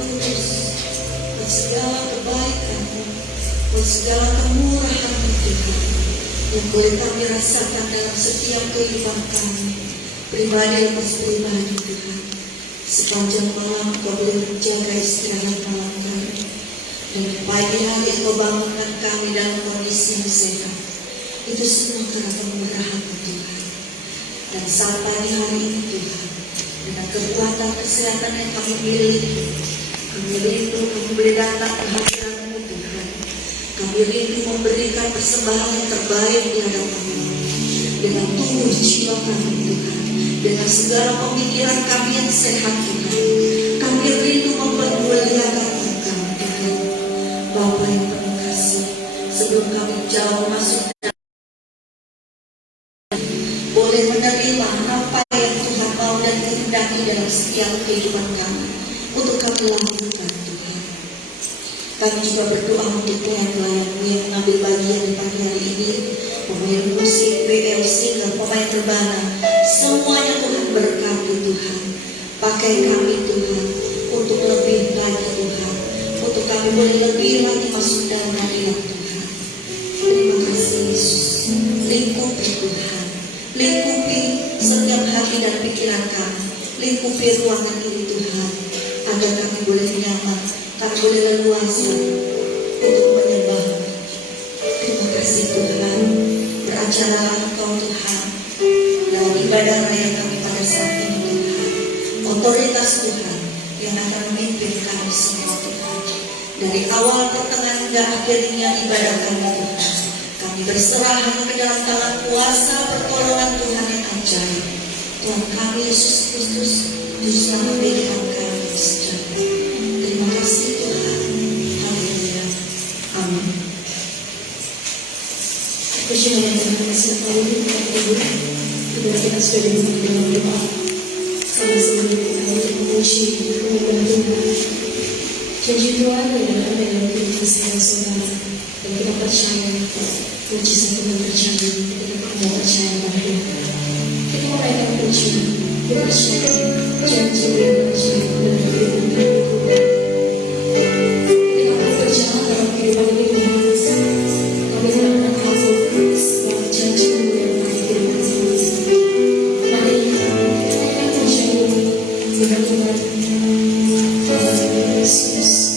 Kudus, buat segala kebaikan-Mu, buat segala kemurahan-Mu Tuhan, yang boleh kami rasakan dalam setiap kehidupan kami, pribadi lepas pribadi Tuhan. Sepanjang malam Kau boleh menjaga istirahat malam kami, dan pagi hari Kau bangunkan kami dalam kondisi yang sehat. Itu semua karena kemurahan-Mu Tuhan. Dan saat pagi hari ini Tuhan, dengan kekuatan kesehatan yang kami miliki, kami rindu memberi datang ke hadirat-Mu Tuhan. Kami rindu memberikan persembahan yang terbaik di hadapan-Mu, dengan tubuh jiwa kami Tuhan, dengan segala pemikiran kami yang sehat Tuhan. Kami rindu mempermuliakan Engkau Tuhan. Bapa yang penuh kasih, sebelum kami jauh masuk boleh menerima apa yang Tuhan mau dan kehendaki dalam setiap kehidupan kami untuk kami lakukan Tuhan. Kami juga berdoa untuk pelayan-pelayan-Mu yang mengambil bagian di pagi hari ini, pemain musik, BLC, dan pemain rebana, semuanya Tuhan berkati Tuhan. Pakai kami Tuhan untuk lebih lagi Tuhan, untuk kami boleh lebih lagi masuk dalam hadirat Tuhan. Terima kasih Yesus. Lingkupi Tuhan, lingkupi setiap hati dan pikiran kami, lingkupi ruangan ini Tuhan, agar kami boleh nyaman, kami boleh leluasa untuk menyembah-Mu. Terima kasih Tuhan. Beracara Engkau Tuhan dalam ibadah raya kami pada saat ini Tuhan. Otoritas Tuhan yang akan memimpin kami semua Tuhan, dari awal pertengahan hingga akhirnya ibadah kami Tuhan. Kami berserah hanya ke dalam tangan kuasa pertolongan Tuhan yang ajaib. Tuhan kami Yesus Kristus, Juru Selamat berikan kami sejahtera. Terima kasih Tuhan. Haleluya. Amin. Bersyukur yang terima kasih kali ini kita berdua. Kita sudah diminta dalam doa. Sama-sama kita untuk memuji kemuliaan Tuhan. Janji Tuhan adalah ada dalam kehidupan saudara, dan kita percaya mujizat Tuhan terjadi ketika kamu percaya pada Tuhan. Kita merayakan puji, kita percaya janji yang percaya dalam kehidupan Tuhan. Ketika kami berjalan dalam kehidupan ini Tuhan, kami tidak pernah takut setelah janji-Mu yang dalam kehidupan Tuhan. Mari kita merayakan puji dengan Tuhan. Yesus.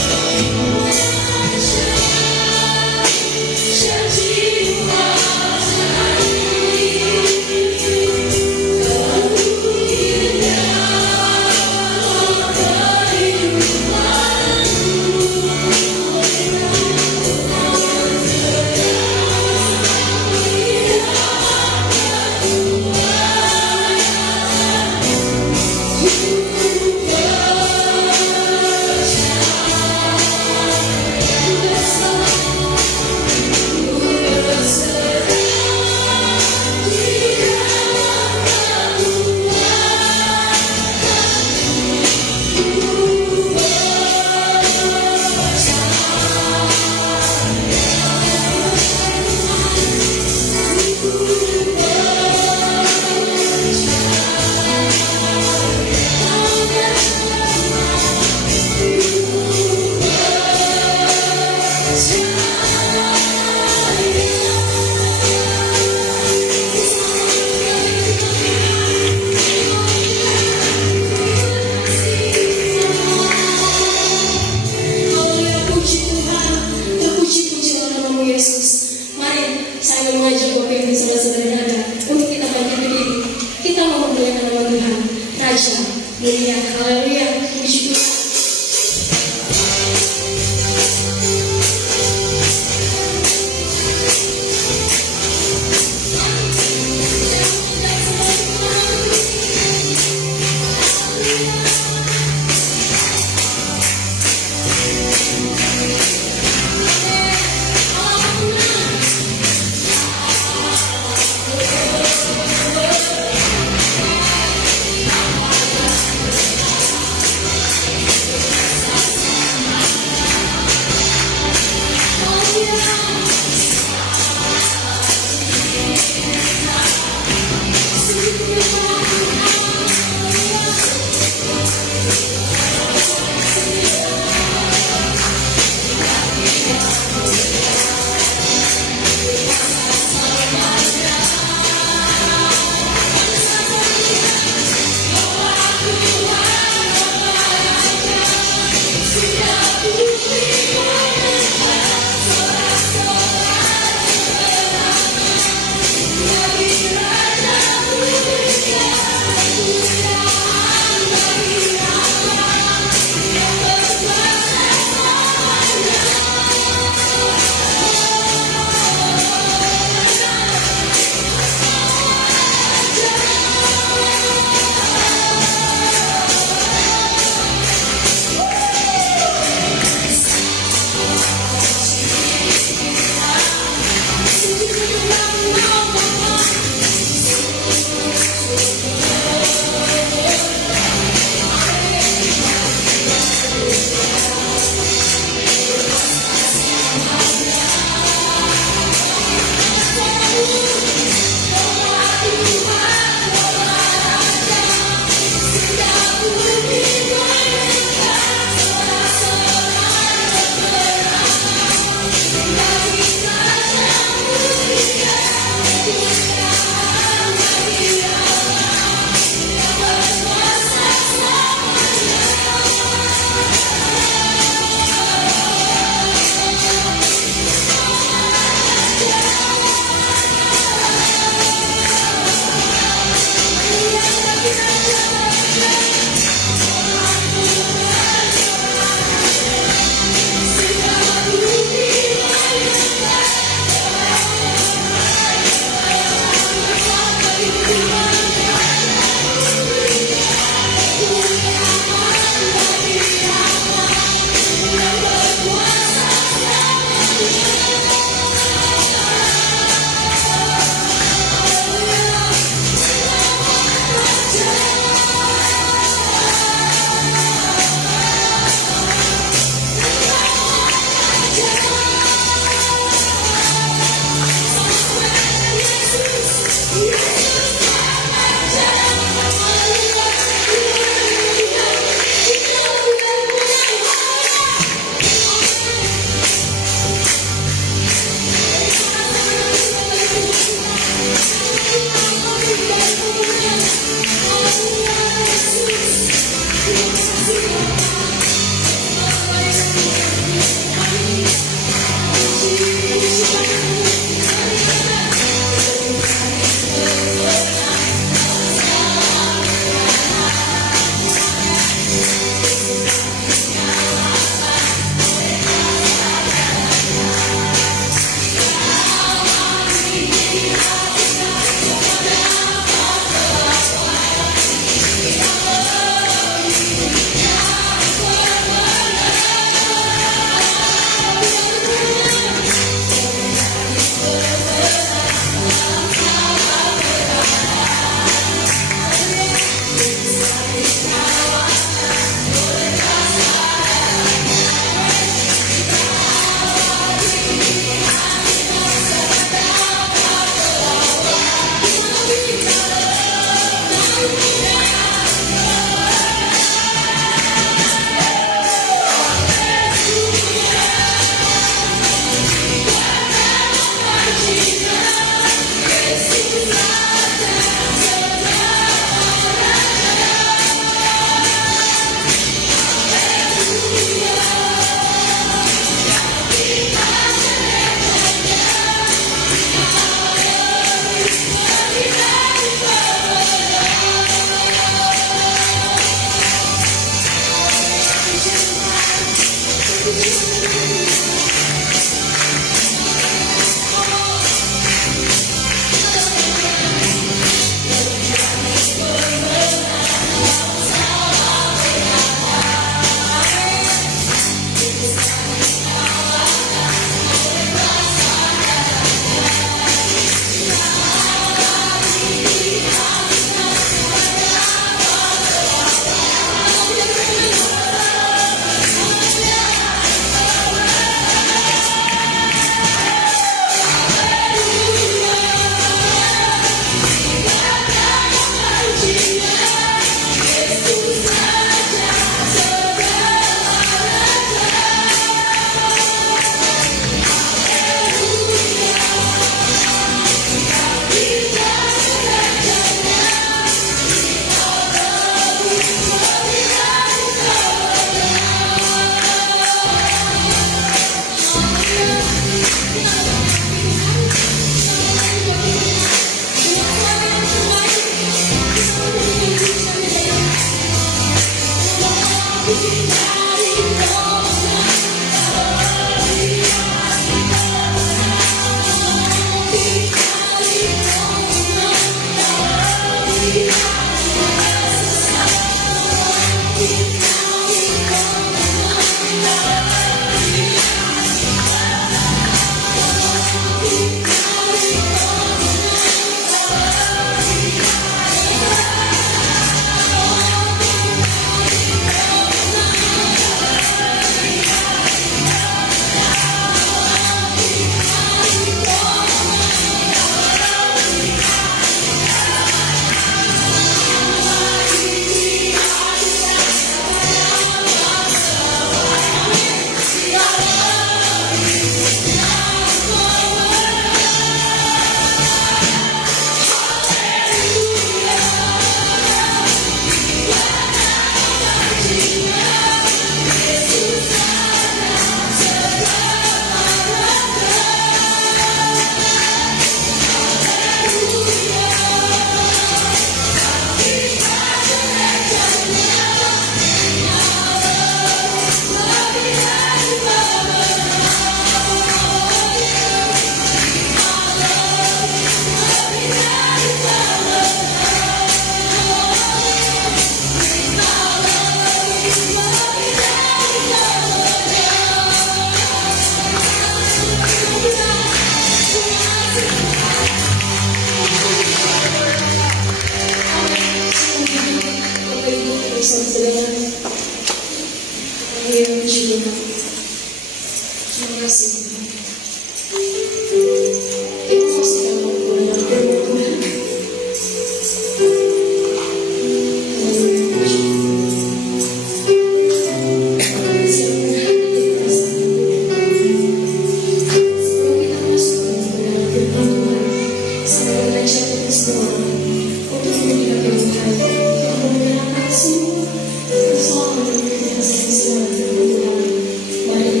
Mari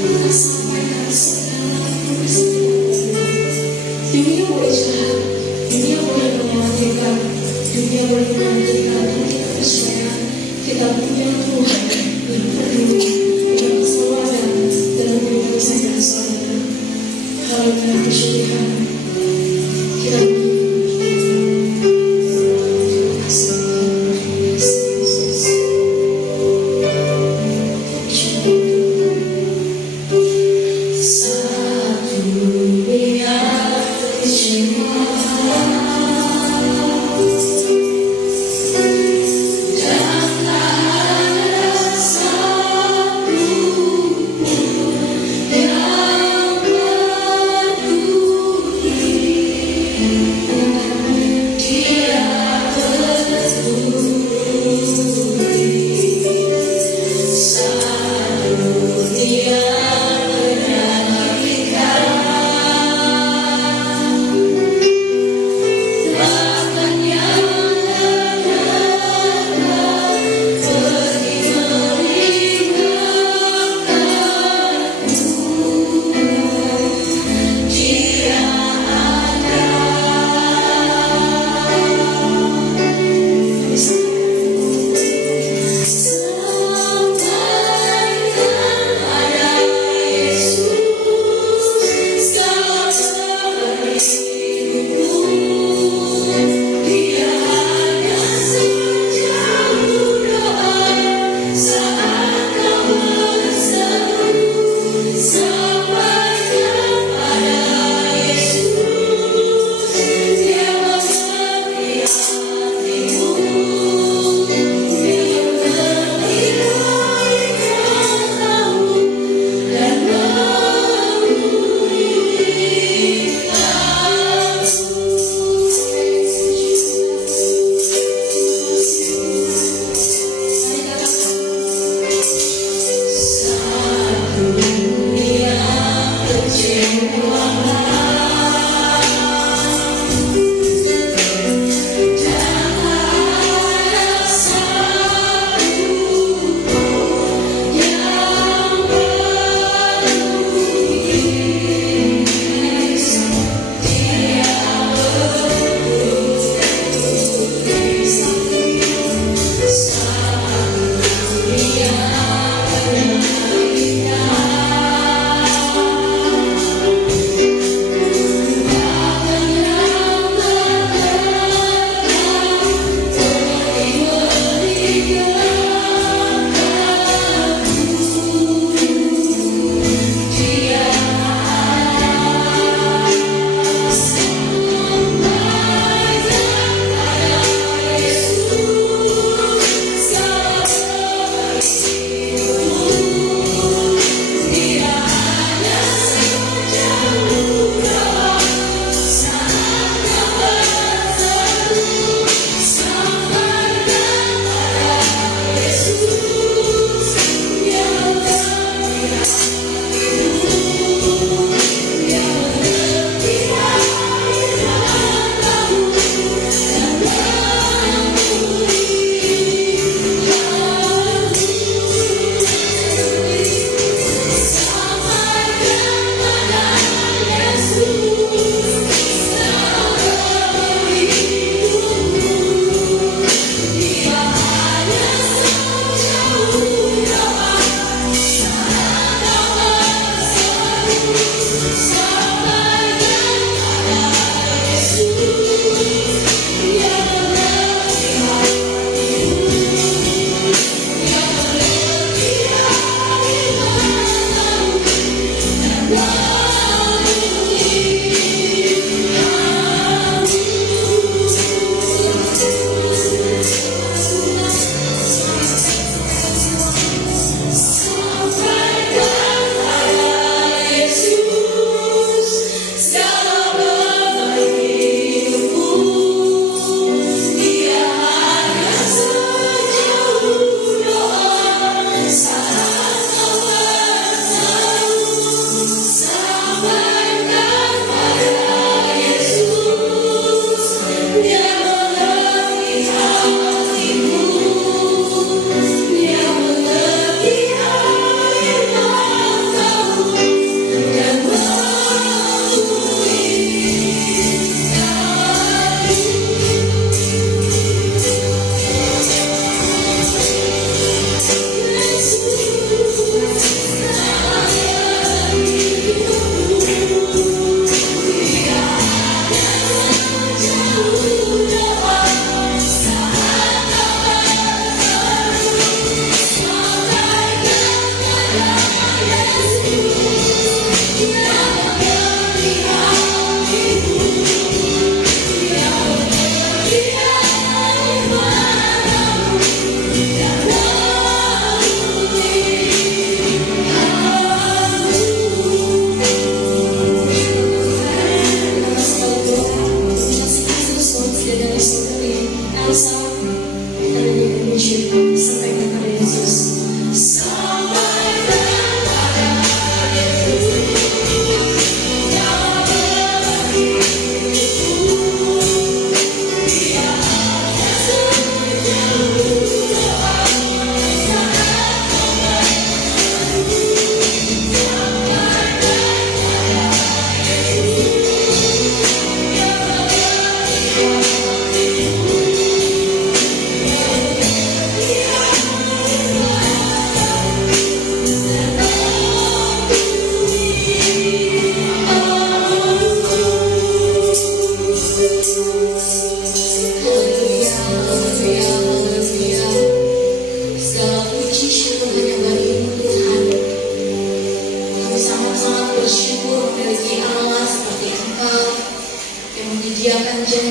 kita sama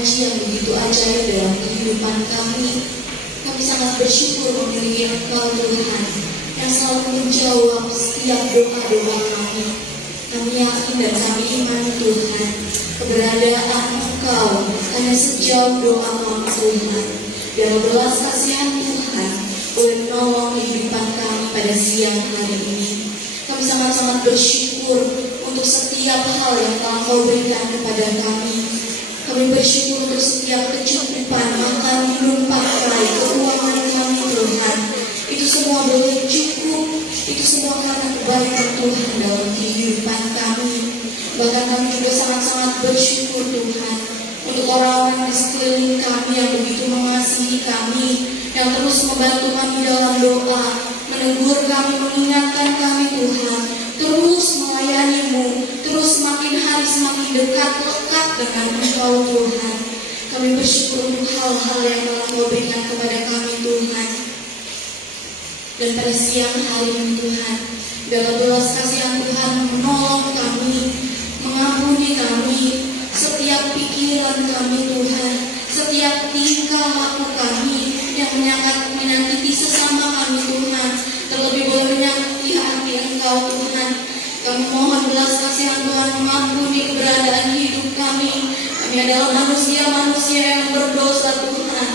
janji yang begitu ajaib dalam kehidupan kami. Kami sangat bersyukur memiliki Engkau Tuhan, yang selalu menjawab setiap doa-doa kami. Kami yakin dan kami iman Tuhan, keberadaan Engkau hanya sejauh doa kami Tuhan. Dalam belas kasihan Tuhan, boleh menolong kehidupan kami pada siang hari ini. Kami sangat-sangat bersyukur untuk setiap hal yang telah Kau berikan kepada kami. Kami bersyukur untuk setiap kecukupan, makan, minum, pakai, keuangan kami Tuhan. Itu semua boleh cukup, itu semua karena kebaikan Tuhan dalam kehidupan kami. Bahkan kami juga sangat-sangat bersyukur Tuhan untuk orang-orang di sekeliling kami yang begitu mengasihi kami, yang terus membantu kami dalam doa, menegur kami, mengingatkan kami Tuhan, terus melayani-Mu, terus semakin hari semakin dekat, lekat dengan Engkau Tuhan. Kami bersyukur untuk hal-hal yang telah Kau berikan kepada kami Tuhan. Dan pada siang hari ini Tuhan, dalam belas kasihan Tuhan menolong kami, mengampuni kami, setiap pikiran kami Tuhan, setiap tingkah laku kami yang menyakiti sesama kami Tuhan, terlebih boleh menyakiti hati Engkau Tuhan. Kami mohon belas kasihan Tuhan mengampuni keberadaan hidup kami. Kami adalah manusia-manusia yang berdosa Tuhan.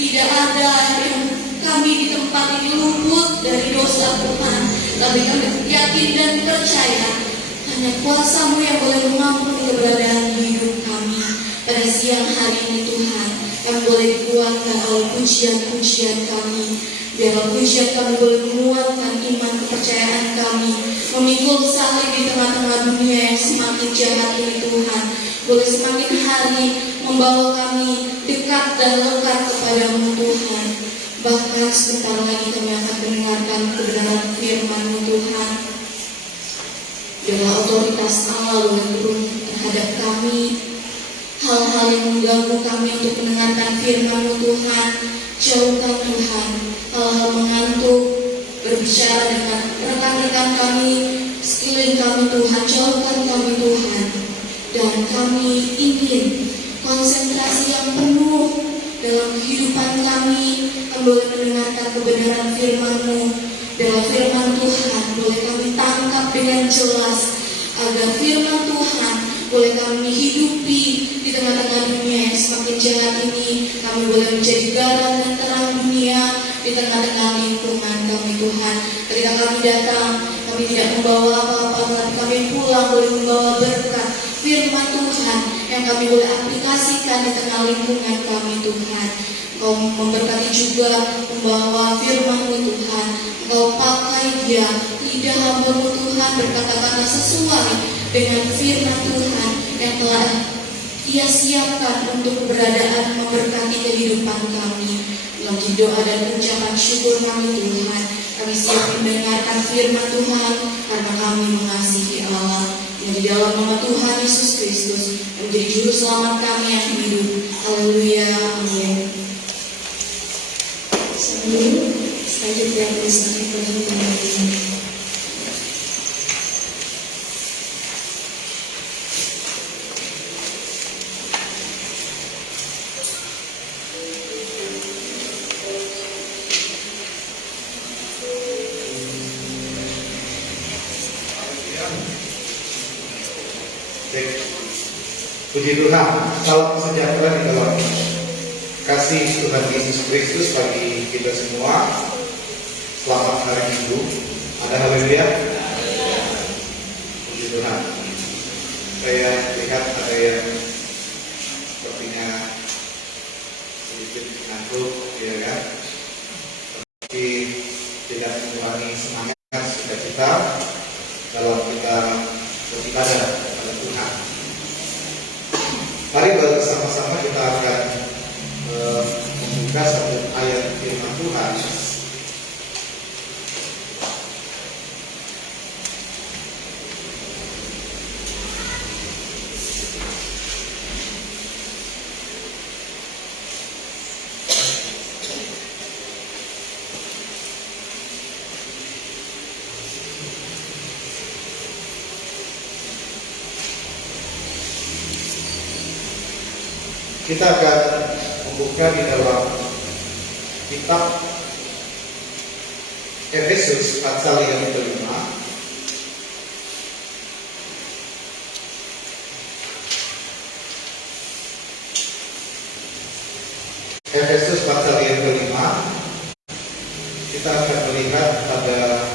Tidak ada yang kami di tempat ini luput dari dosa Tuhan. Tapi kami yakin dan percaya hanya kuasa-Mu yang boleh mengampuni keberadaan hidup kami. Pada siang hari ini Tuhan, kami boleh dikuatkan oleh pujian-pujian kami. Biarlah pujian kami boleh menguatkan iman kepercayaan kami, memikul salib di tengah-tengah dunia yang semakin jahat ini Tuhan. Boleh semakin hari membawa kami dekat dan lekat kepada-Mu Tuhan. Bahkan sebentar lagi kami akan mendengarkan kebenaran firman-Mu Tuhan. Biarlah otoritas Allah boleh turun terhadap kami. Hal-hal yang mengganggu kami untuk mendengarkan firman-Mu Tuhan, jauhkan Tuhan. Hal-hal mengantuk, berbicara dengan rekan-rekan kami, sekeliling kami Tuhan, jauhkan kami Tuhan. Dan kami ingin konsentrasi yang penuh dalam kehidupan kami. Kami boleh mendengarkan kebenaran firman-Mu. Dalam firman Tuhan boleh kami tangkap dengan jelas, agar firman Tuhan boleh kami hidupi di tengah-tengah dunia yang semakin jahat ini. Kami boleh menjadi garam dan terang dunia di tengah-tengah lingkungan kami Tuhan. Ketika kami datang, kami tidak membawa apa-apa, tapi kami pulang boleh membawa berkat firman Tuhan yang kami boleh aplikasikan di tengah lingkungan kami Tuhan. Kau memberkati juga membawa firman-Mu Tuhan. Kau pakai dia, lidah hamba-Mu Tuhan, berkata-kata sesuai dengan firman Tuhan yang telah Ia siapkan untuk keberadaan memberkati kehidupan kami. Melalui doa dan ucapan syukur kami Tuhan, kami siap mendengarkan firman Tuhan karena kami mengasihi Allah. Yang di dalam nama Tuhan Yesus Kristus yang menjadi juru selamat kami yang hidup. Haleluya, amin. Selanjutnya bersama teman-teman. Puji Tuhan, salam sejahtera di dalam kasih Tuhan Yesus Kristus bagi kita semua. Selamat hari Minggu. Ada haleluya. Puji Tuhan. Saya lihat ada yang sepertinya sedikit ngantuk, ya kan? Tapi tidak mengurangi semangat sukacita dalam kita beribadah kepada Tuhan. Mari bersama-sama kita akan membuka satu ayat firman Tuhan. Kita akan membuka di dalam kitab Efesus pasal yang kelima. Efesus pasal yang kelima, kita akan melihat pada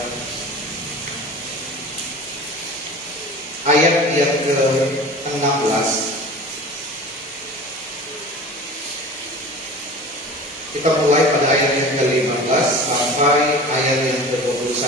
ayat yang ke-16. Kita mulai pada ayat yang ke-15 sampai ayat yang ke-21.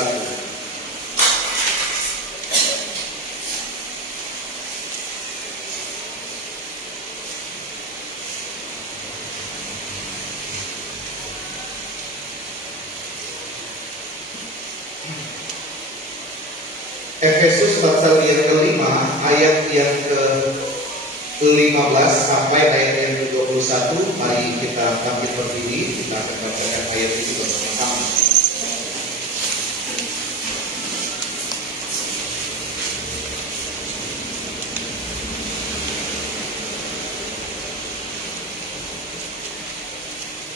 Efesus pasal yang kelima, ayat yang ke-15 sampai ayat yang ke-21. Mari kita bangkit berdiri, kita akan bacakan ayat itu bersama-sama.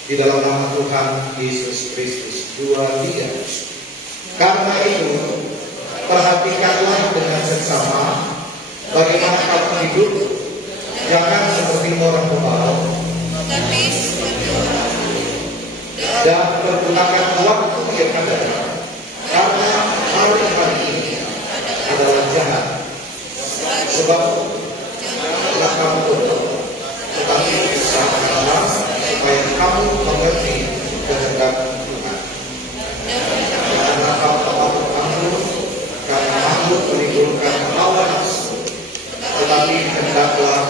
Di dalam nama Tuhan Yesus Kristus, 2, 3. Karena itu, perhatikanlah dengan seksama bagaimana kamu hidup, jangan seperti orang pemabuk, tapi seperti orang dan pergunakan waktu yang ada, karena hari-hari ini adalah jahat. Sebab telah kamu betul, tetapi usahakanlah supaya kamu mengerti kehendak Tuhan. Karena kamu pemabuk anggur, karena anggur menimbulkan hawa nafsu, tetapi hendaklah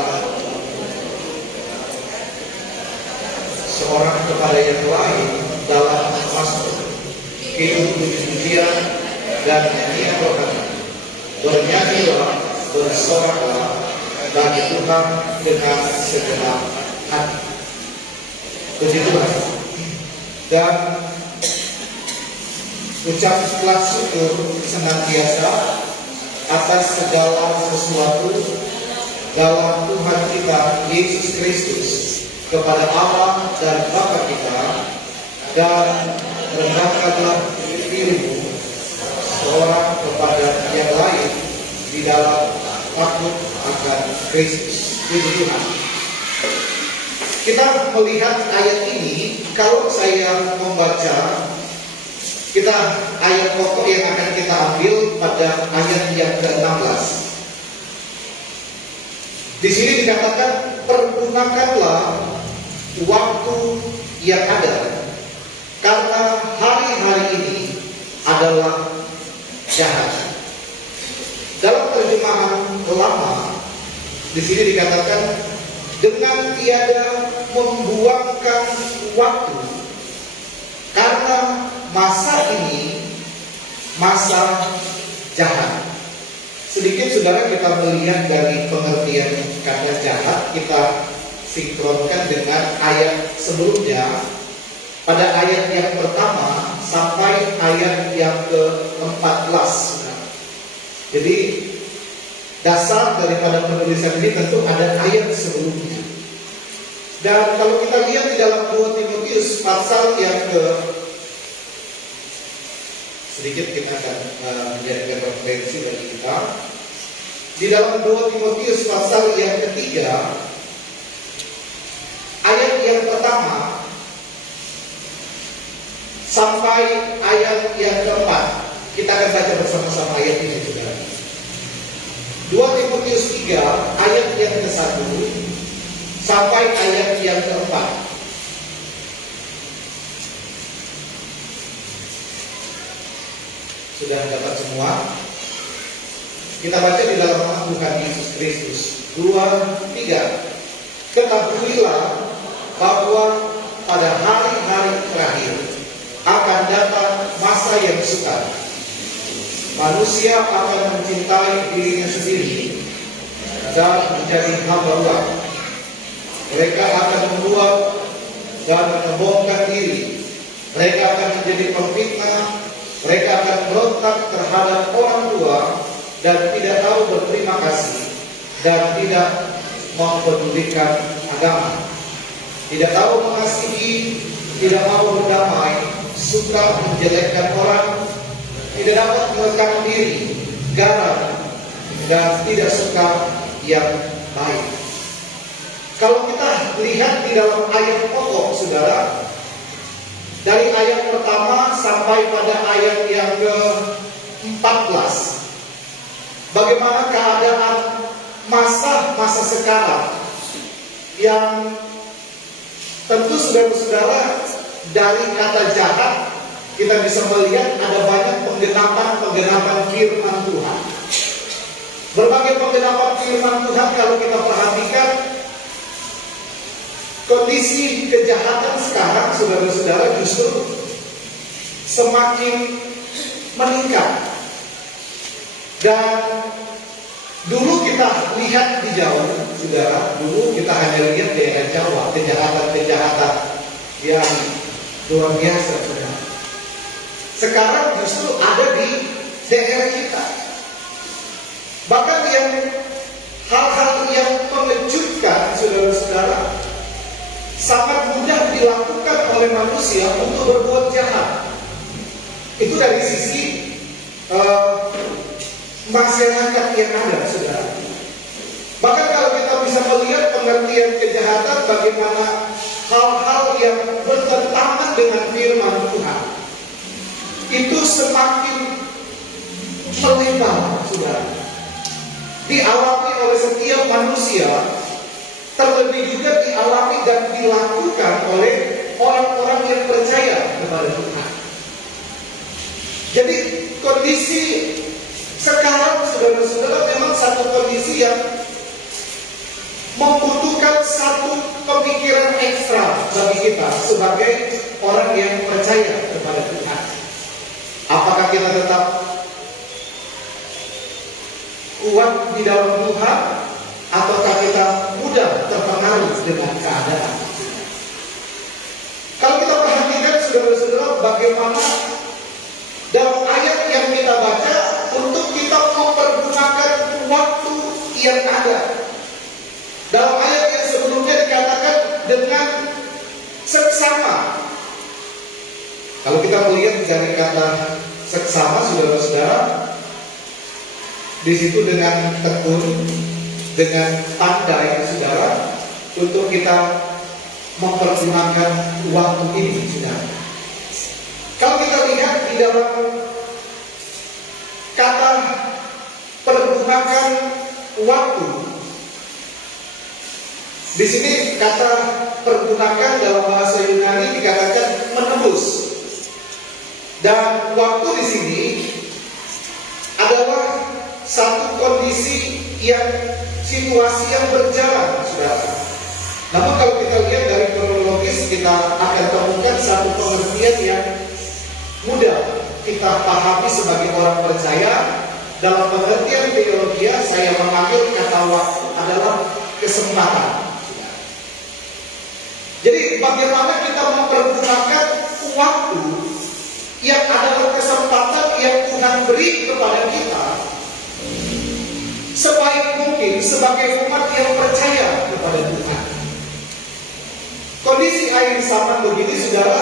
seorang kepada yang lain dalam masuk hidup puji-pujian dan nyanyian rohani. Bernyanyilah, bersoraklah bagi Tuhan dengan segenap hati. Puji Tuhan. Dan ucaplah syukur senantiasa atas segala sesuatu dalam Tuhan kita Yesus Kristus kepada Allah dan Bapa kita, dan rendahkanlah dirimu seorang kepada yang lain di dalam takut akan Kristus. Puji Tuhan. Kita melihat ayat ini, kalau saya membaca, kita ayat pokok yang akan kita ambil pada ayat yang ke-16. Di sini dikatakan, pergunakanlah waktu yang ada, karena hari-hari ini adalah jahat. Dalam terjemahan lama, di sini dikatakan, dengan tiada membuangkan waktu, karena masa ini masa jahat. Sedikit saudara kita melihat dari pengertian kata jahat, kita sinkronkan dengan ayat sebelumnya. Pada ayat yang pertama sampai ayat yang ke-14. Jadi dasar daripada penulisan ini tentu ada ayat sebelumnya. Dan kalau kita lihat di dalam 2 Timotius pasal yang sedikit kita akan menjadikan referensi bagi kita. Di dalam 2 Timotius pasal yang ketiga, ayat yang pertama sampai ayat yang keempat. Kita akan baca bersama-sama ayat ini juga. 2 Timotius 3 ayat yang ke-1 sampai ayat yang ke-4. Sudah dapat semua? Kita baca di dalam nama Tuhan Yesus Kristus. 2, 3. Ketahuilah bahwa pada hari-hari terakhir akan datang masa yang sukar. Manusia akan mencintai dirinya sendiri dan menjadi hamba uang. Mereka akan membuat dan menyombongkan diri. Mereka akan menjadi pemfitnah. Mereka akan berontak terhadap orang tua dan tidak tahu berterima kasih dan tidak mempedulikan agama. tidak tahu mengasihi, tidak mau berdamai, suka menjelekkan orang, tidak dapat mengekang diri, garang, dan tidak suka yang baik. Kalau kita lihat di dalam ayat pokok, saudara, dari ayat pertama sampai pada ayat yang ke-14, bagaimana keadaan masa sekarang yang tentu saudara-saudara dari kata jahat kita bisa melihat ada banyak penggenapan firman Tuhan. Berbagai penggenapan firman Tuhan kalau kita perhatikan, kondisi kejahatan sekarang saudara-saudara justru semakin meningkat. Dan dulu kita lihat di Jawa, saudara, dulu kita hanya lihat daerah Jawa, kejahatan-kejahatan yang luar biasa, saudara. Sekarang justru ada di daerah kita. Bahkan yang hal-hal yang mengejutkan, saudara-saudara, sangat mudah dilakukan oleh manusia untuk berbuat jahat. Itu dari sisi masyarakat yang ada, saudara. Bahkan kalau kita bisa melihat pengertian kejahatan, bagaimana hal-hal yang bertentangan dengan firman Tuhan itu semakin melebar, saudara. Dialami oleh setiap manusia, terlebih juga dialami dan dilakukan oleh orang-orang yang percaya kepada Tuhan. Jadi kondisi sekarang, saudara-saudara, memang satu kondisi yang membutuhkan satu pemikiran ekstra bagi kita sebagai orang yang percaya kepada Tuhan. Apakah kita tetap kuat di dalam Tuhan, ataukah kita mudah terpengaruh dengan keadaan? Kalau kita perhatikan, saudara-saudara, bagaimana dalam ayat yang kita baca untuk kita mempergunakan waktu yang ada. Dalam ayat yang sebelumnya dikatakan dengan seksama. Kalau kita melihat dari kata seksama, saudara-saudara, di situ dengan tekun, dengan pandai, saudara, untuk kita mempergunakan waktu ini, saudara. Kalau kita lihat di dalam kata pergunakan waktu, di sini kata pergunakan dalam bahasa Yunani dikatakan menebus. Dan waktu di sini adalah satu kondisi yang situasi yang berjalan, saudara. Namun kalau kita lihat dari kronologis, kita akan temukan satu pengertian yang mudah kita pahami sebagai orang percaya. Dalam pengertian teologi, saya mengambil kata waktu adalah kesempatan. Jadi bagaimana kita mempergunakan waktu yang adalah kesempatan yang Tuhan beri kepada kita sebaik mungkin sebagai umat yang percaya kepada Tuhan. Kondisi air zaman begini, saudara,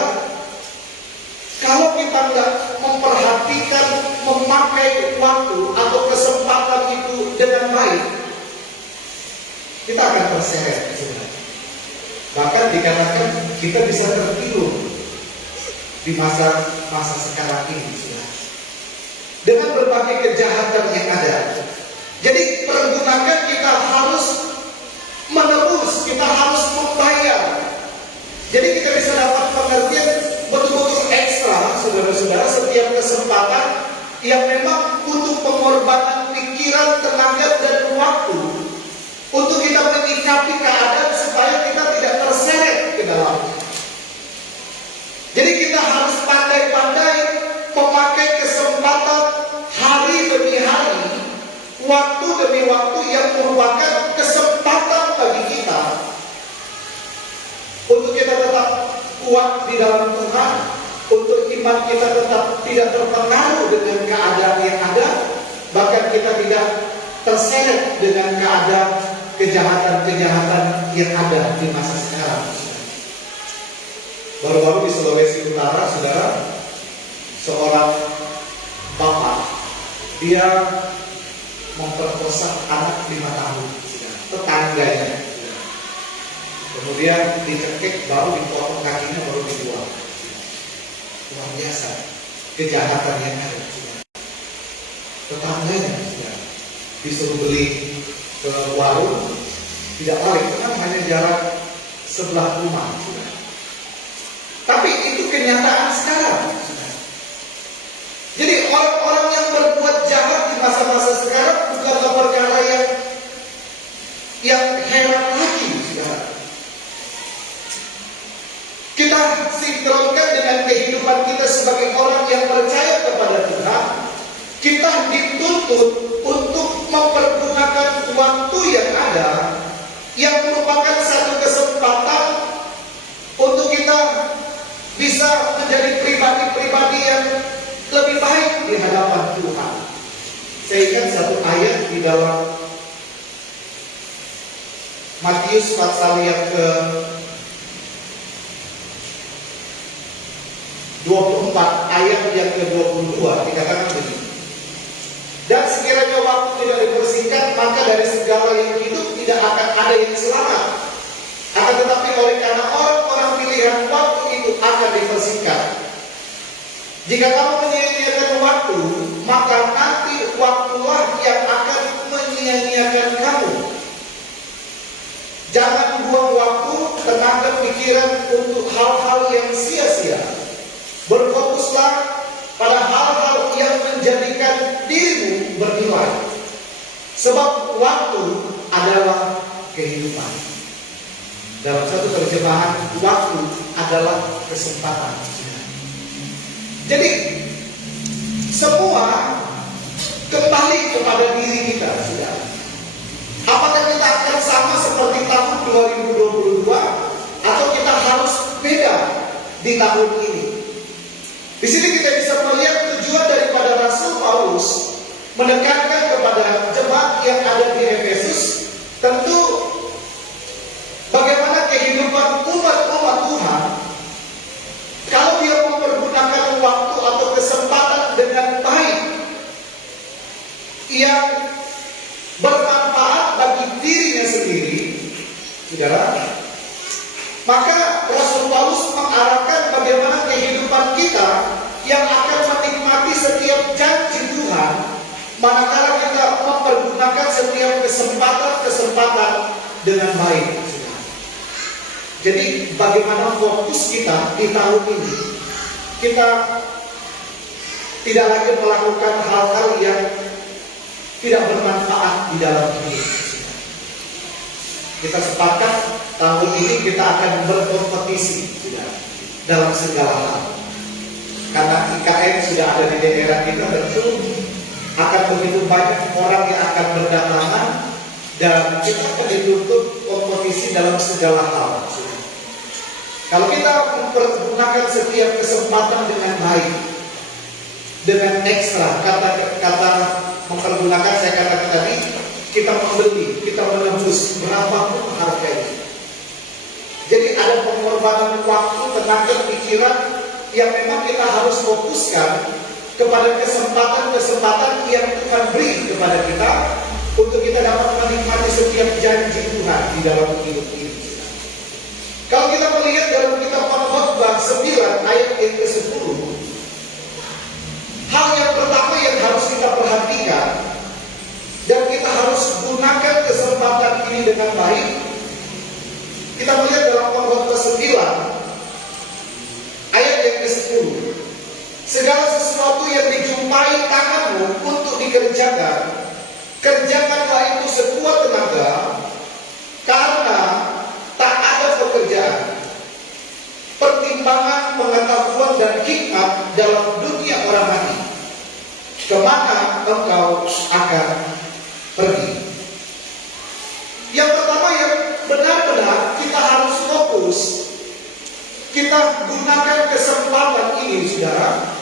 kalau kita nggak memperhatikan memakai waktu atau kesempatan itu dengan baik, kita akan terseret, saudara. Bahkan dikatakan kita bisa tertidur di masa sekarang ini, saudara, dengan berbagai kejahatan yang ada. Jadi pergunakan, kita harus menebus, kita harus membayar. Jadi kita bisa dapat pengertian betul-betul ekstra, saudara-saudara, setiap kesempatan yang memang untuk pengorbanan pikiran, tenaga, dan waktu untuk kita menyikapi keadaan supaya kita tidak terseret ke dalamnya. Jadi kita harus pandai-pandai memakai kesempatan hari demi hari, waktu demi waktu yang merupakan kesempatan bagi kita untuk kita tetap kuat di dalam Tuhan, untuk iman kita tetap tidak terpengaruh dengan keadaan yang ada, bahkan kita tidak terseret dengan keadaan kejahatan-kejahatan yang ada di masa sekarang. Baru-baru di Sulawesi Utara, saudara, seorang bapak, dia memperkosa anak 5 tahun, tetangganya. Kemudian dicekik, baru dipotong kakinya, baru dibuang. Luar biasa kejahatan yang ada. Tetangganya disuruh beli ke warung, tidak balik, karena hanya jarak sebelah rumah. Tapi itu kenyataan sekarang. Jadi orang-orang yang berbuat jahat di masa-masa sekarang bukanlah perkara yang heran lagi. Kita sinkronkan dengan kehidupan kita sebagai orang yang percaya kepada Tuhan. Kita dituntut untuk mempergunakan waktu yang ada, yang merupakan satu kesempatan untuk kita bisa menjadi pribadi-pribadi yang lebih baik di hadapan Tuhan. Saya ingat satu ayat di dalam Matius pasal yang ke 24 ayat yang ke-22 dikatakan begini. Dan sekiranya waktu tidak dibersihkan, maka dari segala yang hidup tidak akan ada yang selamat. Akan tetapi oleh karena orang-orang pilihan waktu itu akan dibersihkan. Jika kamu menyia-nyiakan waktu, maka nanti waktulah yang akan menyia-nyiakan kamu. Jangan buang waktu, tenaga pikiran untuk hal-hal yang sia-sia. Berfokuslah pada hal-hal yang menjadikan dirimu bernilai. Sebab waktu adalah kehidupan. Dalam satu terjemahan, waktu adalah kesempatan. Jadi semua kembali kepada diri kita, saudara. Apakah kita akan sama seperti tahun 2022 atau kita harus beda di tahun ini? Di sini kita bisa melihat tujuan daripada Rasul Paulus menekankan kepada jemaat yang ada di Efesus, tentu bagaimana kehidupan umat-umat Tuhan kalau dia mempergunakan waktu atau kesempatan dengan baik yang bermanfaat bagi dirinya sendiri, saudara. Maka Rasul Paulus mengarahkan bagaimana kehidupan kita yang akan menikmati setiap janji Tuhan manakala kita mempergunakan setiap kesempatan-kesempatan dengan baik. Jadi bagaimana fokus kita di tahun ini? Kita tidak lagi melakukan hal-hal yang tidak bermanfaat di dalam hidup. Kita sepakat tahun ini kita akan berkompetisi dalam segala hal. Karena IKN sudah ada di daerah kita, tentu akan begitu banyak orang yang akan berdatangan dan kita akan dituntut kompetisi dalam segala hal. Kalau kita mempergunakan setiap kesempatan dengan baik, dengan ekstra, kata mempergunakan saya katakan tadi, kita membeli, kita menembus berapapun harganya. Jadi ada pengorbanan waktu, tenaga, pikiran yang memang kita harus fokuskan kepada kesempatan-kesempatan yang Tuhan beri kepada kita untuk kita dapat menikmati setiap janji Tuhan di dalam hidup ini. Kalau kita melihat dalam kitab Khotbah 9 ayat yang ke-10, hal yang pertama yang harus kita perhatikan dan kita harus gunakan kesempatan ini dengan baik. Kita melihat dalam Khotbah 9 ayat yang ke-10. Segala sesuatu yang dijumpai tanganmu untuk dikerjakan, kerjakanlah itu sekuat tenaga, karena tak ada pekerjaan, pertimbangan, pengetahuan dan hikmat dalam dunia orang mati. Kemana engkau akan pergi? Yang pertama yang benar-benar kita harus fokus, kita gunakan kesempatan ini, saudara,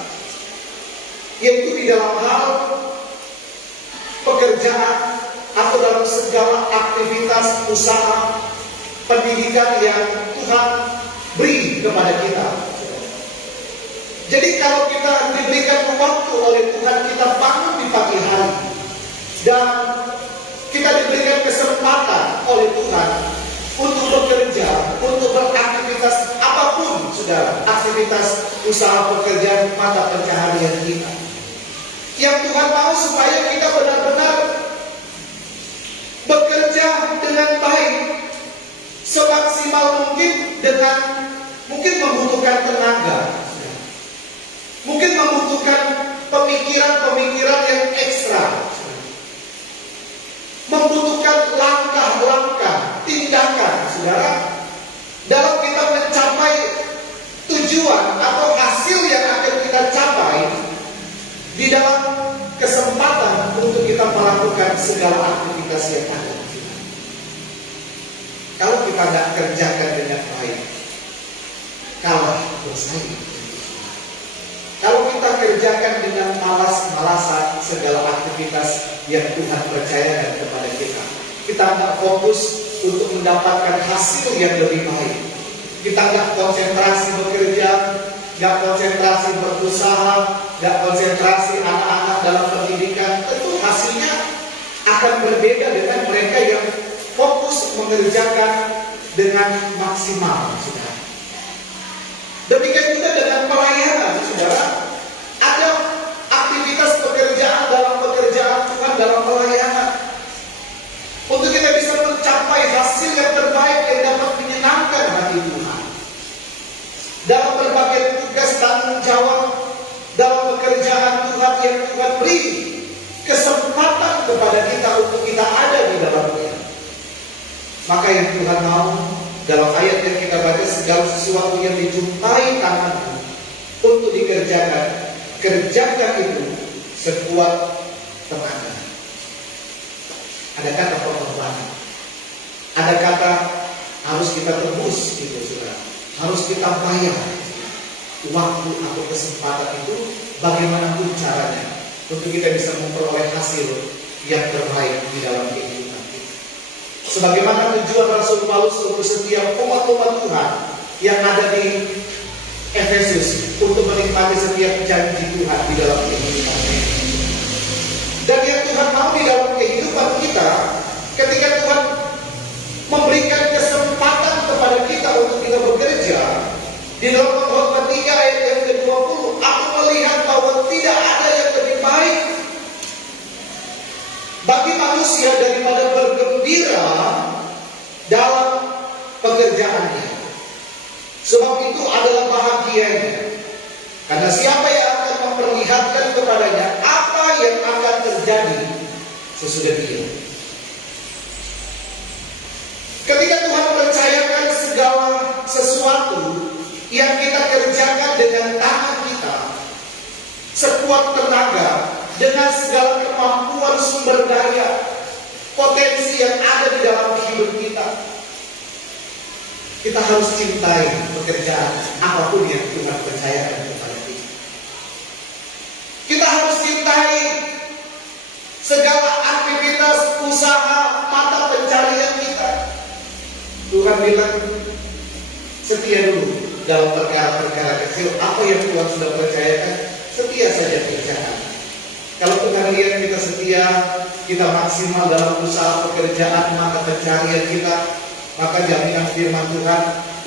yaitu di dalam hal pekerjaan atau dalam segala aktivitas usaha pendidikan yang Tuhan beri kepada kita. Jadi kalau kita diberikan waktu oleh Tuhan, kita bangun di pagi hari dan kita diberikan kesempatan oleh Tuhan untuk bekerja, untuk beraktivitas apapun, saudara, aktivitas usaha pekerjaan mata pencaharian kita. Yang Tuhan mau supaya kita benar-benar bekerja dengan baik, semaksimal mungkin, dengan mungkin membutuhkan tenaga, mungkin membutuhkan pemikiran-pemikiran yang ekstra, membutuhkan langkah-langkah, tindakan, saudara, dalam kita mencapai tujuan atau hasil yang akan kita capai di dalam kesempatan untuk kita melakukan segala aktivitas yang ada. Kalau kita nggak kerjakan dengan baik, kalah bersaing. Kalau kita kerjakan dengan malas-malasan segala aktivitas yang Tuhan percayakan kepada kita, kita nggak fokus untuk mendapatkan hasil yang lebih baik. Kita nggak konsentrasi bekerja, nggak konsentrasi berusaha, nggak konsentrasi anak-anak dalam pendidikan. Tentu hasilnya akan berbeda dengan mereka yang fokus mengerjakan dengan maksimal, saudara. Demikian juga dengan pelayanan, saudara. Ada aktivitas pekerjaan dalam pekerjaan Tuhan dalam pelayanan. Untuk kita bisa mencapai hasil yang terbaik yang dapat menyenangkan hati Tuhan. Dalam berbagai tugas tanggung jawab dalam pekerjaan Tuhan yang Tuhan beri kesempatan kepada kita untuk kita ada di dalamnya. Maka yang Tuhan mau dalam ayat yang kita baca, segala sesuatu yang dijumpai tanganmu untuk dikerjakan, kerjakan itu sekuat tenaga. Ada kata pengorbanan, ada kata harus kita tebus, gitu, saudara. Harus kita bayar waktu atau kesempatan itu, bagaimanapun caranya, untuk kita bisa memperoleh hasil yang terbaik di dalam kehidupan. Sebagaimana tujuan Rasul Paulus untuk setiap umat-umat Tuhan yang ada di Efesus untuk menikmati setiap janji Tuhan di dalam kehidupan. Dan yang Tuhan mau di dalam kehidupan kita, ketika Tuhan memberikan kesempatan kepada kita untuk kita bekerja, di dalam Pengkhotbah 3 ayat yang ke-20, aku melihat bahwa tidak ada yang lebih baik bagi manusia daripada bergembira dalam pekerjaannya. Sebab itu adalah bahagianya. Karena siapa yang akan memperlihatkan kepadanya apa yang akan terjadi sesudah dia. Ketika Tuhan percayakan segala sesuatu yang kita kerjakan dengan tangan kita, sekuat tenaga, dengan segala kemampuan sumber daya, potensi yang ada di dalam hidup kita, kita harus cintai pekerjaan apapun yang Tuhan percayakan kepada kita. Kita harus cintai segala aktivitas usaha mata pencarian kita. Tuhan bilang, setia dulu dalam perkara-perkara kecil. Apa yang Tuhan sudah percayakan, setia saja kerjakan. Kalau Tuhan lihat kita setia, kita maksimal dalam usaha pekerjaan mata pencarian kita, maka jaminan firman Tuhan,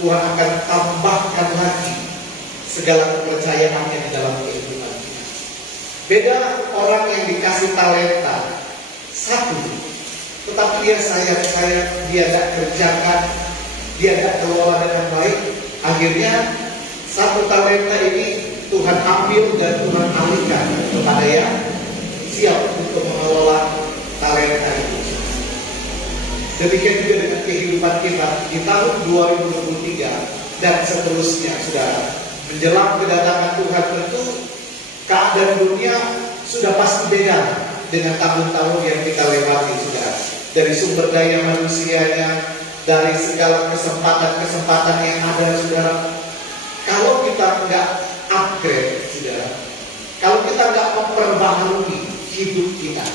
Tuhan akan tambahkan lagi segala kepercayaannya di dalam kehidupan kita. Beda orang yang dikasih talenta satu, tetapi dia sayang, dia tidak kerjakan, dia tidak kelola dengan baik. Akhirnya satu talenta ini Tuhan ambil dan Tuhan alihkan kepada yang siap untuk mengelola talenta itu. Demikian juga dengan kehidupan kita di tahun 2023 dan seterusnya, saudara. Menjelang kedatangan Tuhan, tentu keadaan dunia sudah pasti beda dengan tahun-tahun yang kita lewati, saudara. Dari sumber daya manusianya, dari segala kesempatan-kesempatan yang ada, saudara. Kalau kita nggak upgrade, saudara, kalau kita nggak memperbaharui hidup kita,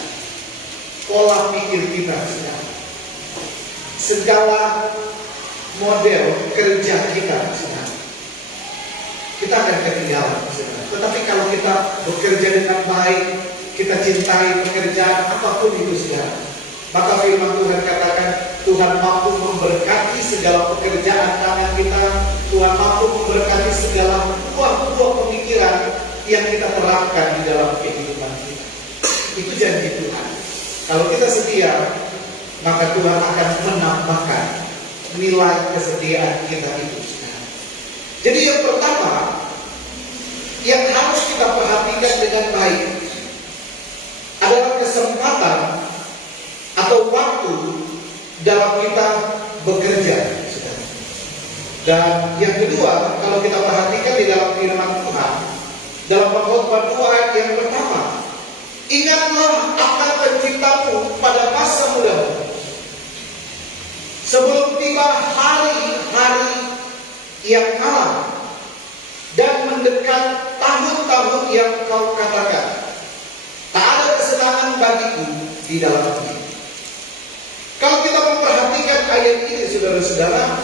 pola pikir kita, saudara, segala model kerja kita, saudara, kita akan ketinggalan. Tetapi kalau kita bekerja dengan baik, kita cintai pekerjaan apapun itu saudara, maka firman Tuhan katakan Tuhan mampu memberkati segala pekerjaan tangan kita. Tuhan mampu memberkati segala buah-buah pemikiran yang kita terapkan di dalam kehidupan kita. Itu janji Tuhan. Kalau kita setia, maka Tuhan akan menambahkan nilai kesetiaan kita itu. Jadi yang pertama yang harus kita perhatikan dengan baik adalah kesempatan atau waktu dalam kita bekerja. Dan yang kedua, kalau kita perhatikan di dalam firman Tuhan, dalam Pengkhotbah 2 ayat yang pertama, ingatlah akan penciptamu pada masa mudamu, sebelum tiba hari-hari yang kalah dan mendekat tahun-tahun yang kau katakan, tak ada kesenangan bagiku di dalam hati. Kalau kita memperhatikan ayat ini, saudara-saudara,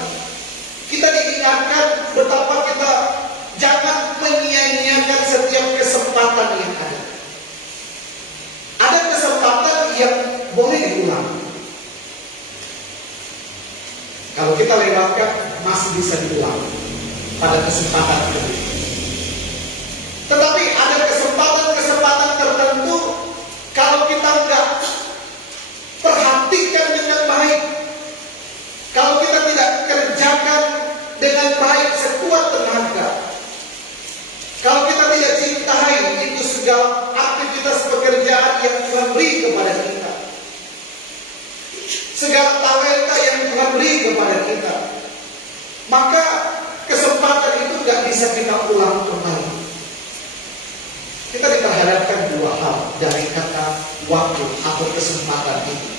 kita diingatkan betapa kita jangan menyia-nyiakan setiap kesempatan yang ada. Ada kesempatan yang boleh diulang. Kalau kita lewatkan, masih bisa diulang pada kesempatan itu. Tetapi ada kesempatan-kesempatan tertentu, kalau kita enggak perhatikan dengan baik, kalau kita tidak kerjakan dengan baik sekuat tenaga, kalau kita tidak cintai itu segala aktivitas pekerjaan yang Tuhan beri kepada kita, segala talenta yang Tuhan beri kepada kita, maka kesempatan itu nggak bisa kita ulang kembali. Kita diperhadapkan dua hal dari kata waktu atau kesempatan itu.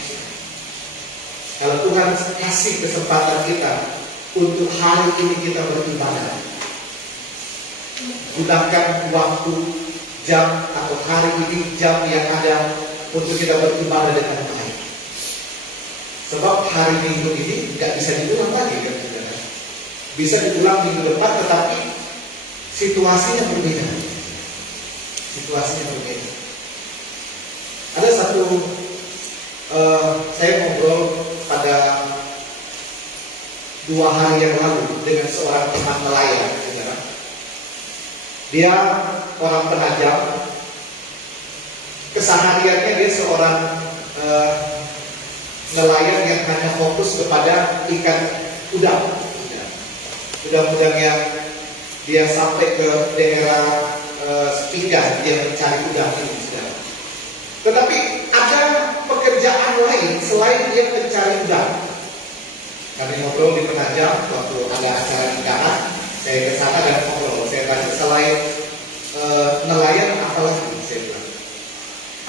Kalau Tuhan kasih kesempatan kita untuk hari ini kita beribadah, gunakan waktu, jam atau hari ini, jam yang ada untuk kita beribadah dengan baik. Sebab hari Minggu ini nggak bisa diulang lagi kan? Bisa diulang minggu depan, tetapi situasinya berbeda. Situasinya berbeda. Ada satu, saya ngobrol pada 2 hari yang lalu dengan seorang teman nelayan. Dia orang penajam. Kesehariannya dia seorang nelayan yang hanya fokus kepada ikan udang. Udang-udang yang dia sampai ke daerah sepinggan, dia mencari udang ini. Tetapi ada pekerjaan lain selain dia mencari udang. Kami ngobrol di Penajam waktu ada acara nikahan, saya ke sana dan ngobrol. Saya tanya, selain nelayan apa lagi? Saya bilang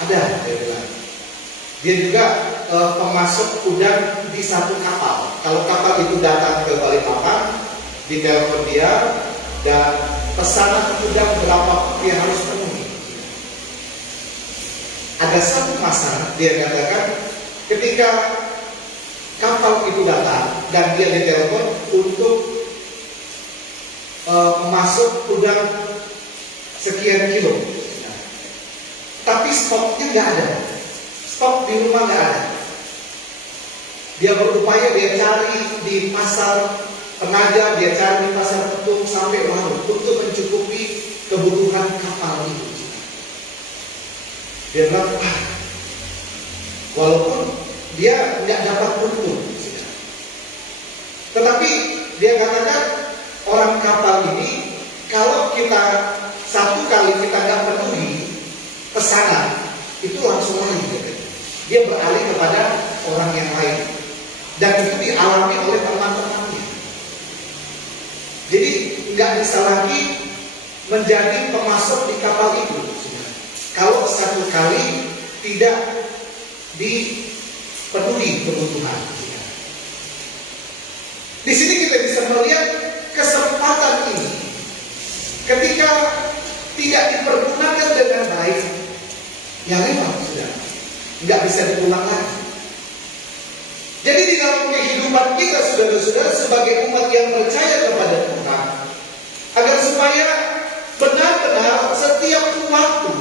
ada, dia bilang. Dia juga pemasok udang di satu kapal. Kalau kapal itu datang ke Balikpapan, ditelepon dia dan pesanan udang berapa dia harus penuhi. Ada satu masa dia katakan ketika kapal itu datang dan dia ditelepon untuk memasuk udang sekian kilo, tapi stoknya nggak ada, stok di rumah nggak ada. Dia berupaya, dia cari di pasar Penajam, dia cari di pasar Petung sampai lalu untuk mencukupi kebutuhan kapal itu. Dia bilang, walaupun dia nggak dapat untung, tetapi dia katakan orang kapal ini kalau kita satu kali kita nggak penuhi pesanan itu langsung lain. Dia beralih kepada orang yang lain dan itu dialami oleh teman-temannya. Jadi nggak bisa lagi menjadi pemasok di kapal itu kalau satu kali tidak dipenuhi kebutuhan. Di sini kita bisa melihat kesempatan ini ketika tidak dipergunakan dengan baik, ya lewat sudah, nggak bisa diulang lagi. Jadi di dalam kehidupan kita, saudara-saudara, sebagai umat yang percaya kepada Tuhan, agar supaya benar-benar setiap waktu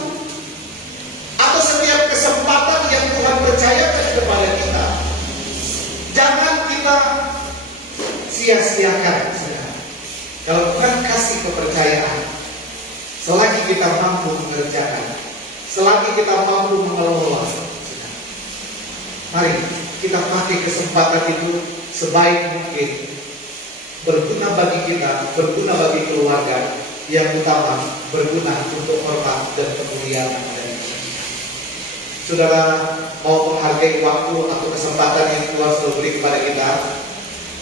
atau setiap kesempatan yang Tuhan percayakan kepada kita, jangan kita sia-siakan. Kalau Tuhan kasih kepercayaan, selagi kita mampu mengerjakan, selagi kita mampu mengelola, mari kita pakai kesempatan itu sebaik mungkin, berguna bagi kita, berguna bagi keluarga, yang utama berguna untuk hormat dan kemuliaan dari Tuhan. Saudara mau menghargai waktu atau kesempatan yang Tuhan sudah beri kepada kita?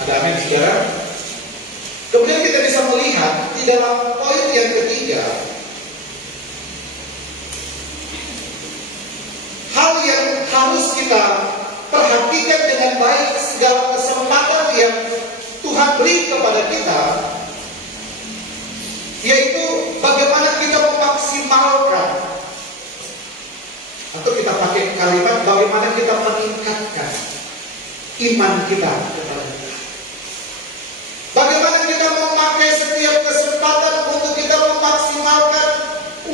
Ada amin, saudara? Kemudian kita bisa melihat di dalam poin yang ketiga, hal yang harus kita perhatikan dengan baik segala kesempatan yang Tuhan beri kepada kita, yaitu bagaimana kita memaksimalkan, atau kita pakai kalimat bagaimana kita meningkatkan iman kita kepada Tuhan. Bagaimana kita memakai setiap kesempatan untuk kita memaksimalkan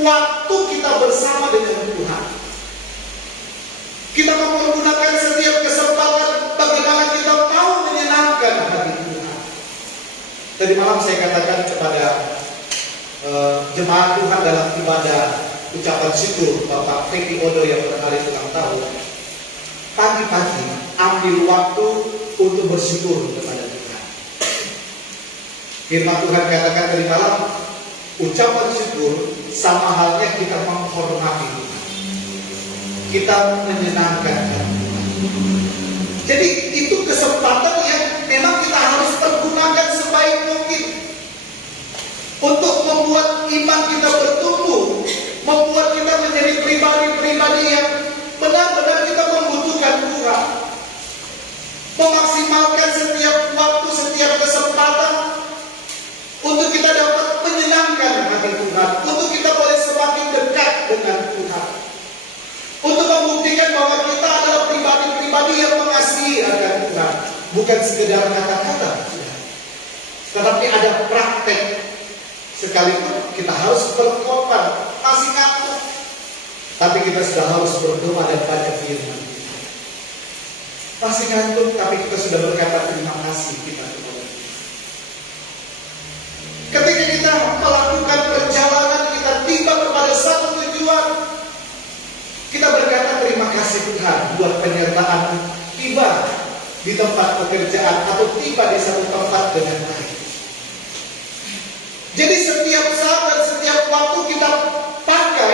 waktu kita bersama dengan Tuhan. Kita mempergunakan setiap kesempatan bagaimana kita mau menyenangkan hati Tuhan. Tadi malam saya katakan kepada jemaat Tuhan dalam ibadah ucapan syukur Bapak Feki Odo yang berhari ulang tahun, pagi-pagi ambil waktu untuk bersyukur kepada Tuhan. Firman Tuhan katakan tadi malam, ucapan syukur sama halnya kita menghormati Tuhan, kita menyenangkan Tuhan. Jadi itu kesempatan yang memang kita harus pergunakan sebaik mungkin untuk membuat iman kita bertumbuh, membuat kita menjadi pribadi-pribadi yang benar-benar kita membutuhkan Tuhan. Memaksimalkan setiap waktu, setiap kesempatan untuk kita dapat menyenangkan hati Tuhan, untuk kita boleh semakin dekat dengan Tuhan, untuk membuktikan bahwa kita adalah pribadi-pribadi yang mengasihi akan Tuhan, bukan sekedar kata-kata, tetapi ada praktek. Sekalipun kita harus berkorban, masih ngantuk, tapi kita sudah harus berdoa dan baca firman. Masih ngantuk, tapi kita sudah berkata terima kasih kita kepada Tuhan. Ketika kita melakukan perjalanan, kita tiba kepada satu tujuan, kita berkata terima kasih Tuhan buat penyertaan tiba di tempat pekerjaan atau tiba di satu tempat dengan baik. Jadi setiap saat dan setiap waktu kita pakai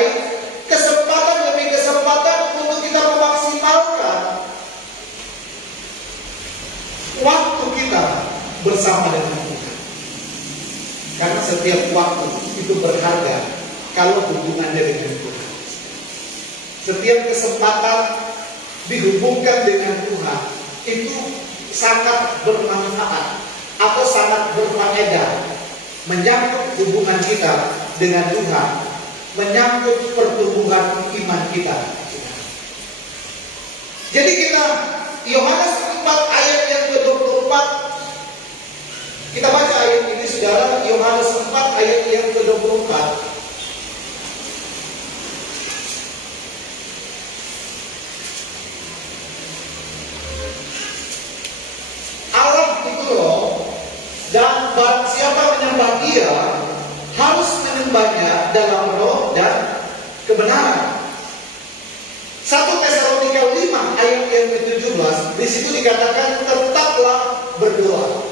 kesempatan demi kesempatan untuk kita memaksimalkan waktu kita bersama dengan Tuhan. Karena setiap waktu itu berharga kalau hubungannya dengan Tuhan. Setiap kesempatan dihubungkan dengan Tuhan itu sangat bermanfaat atau sangat berfaedah, menyangkut hubungan kita dengan Tuhan, menyangkut pertumbuhan iman kita. Jadi kita Yohanes 4 ayat yang ke-24, kita baca ayat ini saudara, Yohanes 4 ayat yang ke-24. Allah itu loh, dan barang siapa menyembah Dia harus menyembahnya dalam roh dan kebenaran. 1 Tesalonika 5 ayat yang ke-17, di situ dikatakan tetaplah berdoa.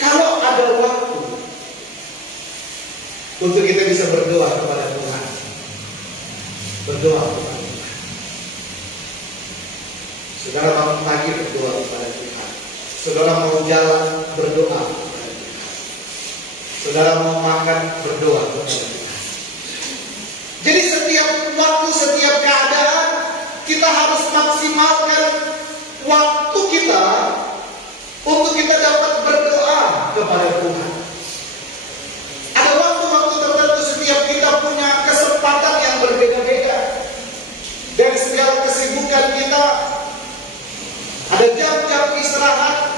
Kalau ada waktu untuk kita bisa berdoa kepada Tuhan, berdoa kepada Tuhan. Saudara bangun pagi berdoa kepada Tuhan. Saudara mau jalan berdoa kepada Tuhan. Saudara mau makan berdoa kepada Tuhan. Jadi setiap waktu, setiap keadaan kita harus maksimalkan waktu kita untuk kita dapat berdoa kepada Tuhan. Ada waktu-waktu tertentu setiap kita punya kesempatan yang berbeda-beda. Dari segala kesibukan kita, ada jam-jam istirahat.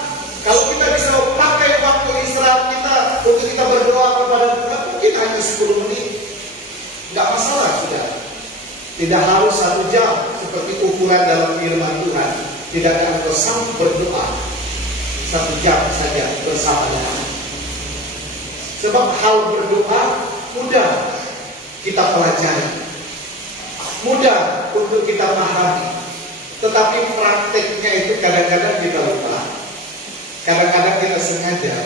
Kalau kita bisa pakai waktu istirahat kita Tidak harus 1 jam seperti ukuran dalam firman Tuhan. Tidakkah engkau sanggup berdoa 1 jam saja bersama dengan? Sebab hal berdoa mudah kita pelajari, mudah untuk kita pahami, tetapi prakteknya itu kadang-kadang kita lupa, kadang-kadang kita sengaja,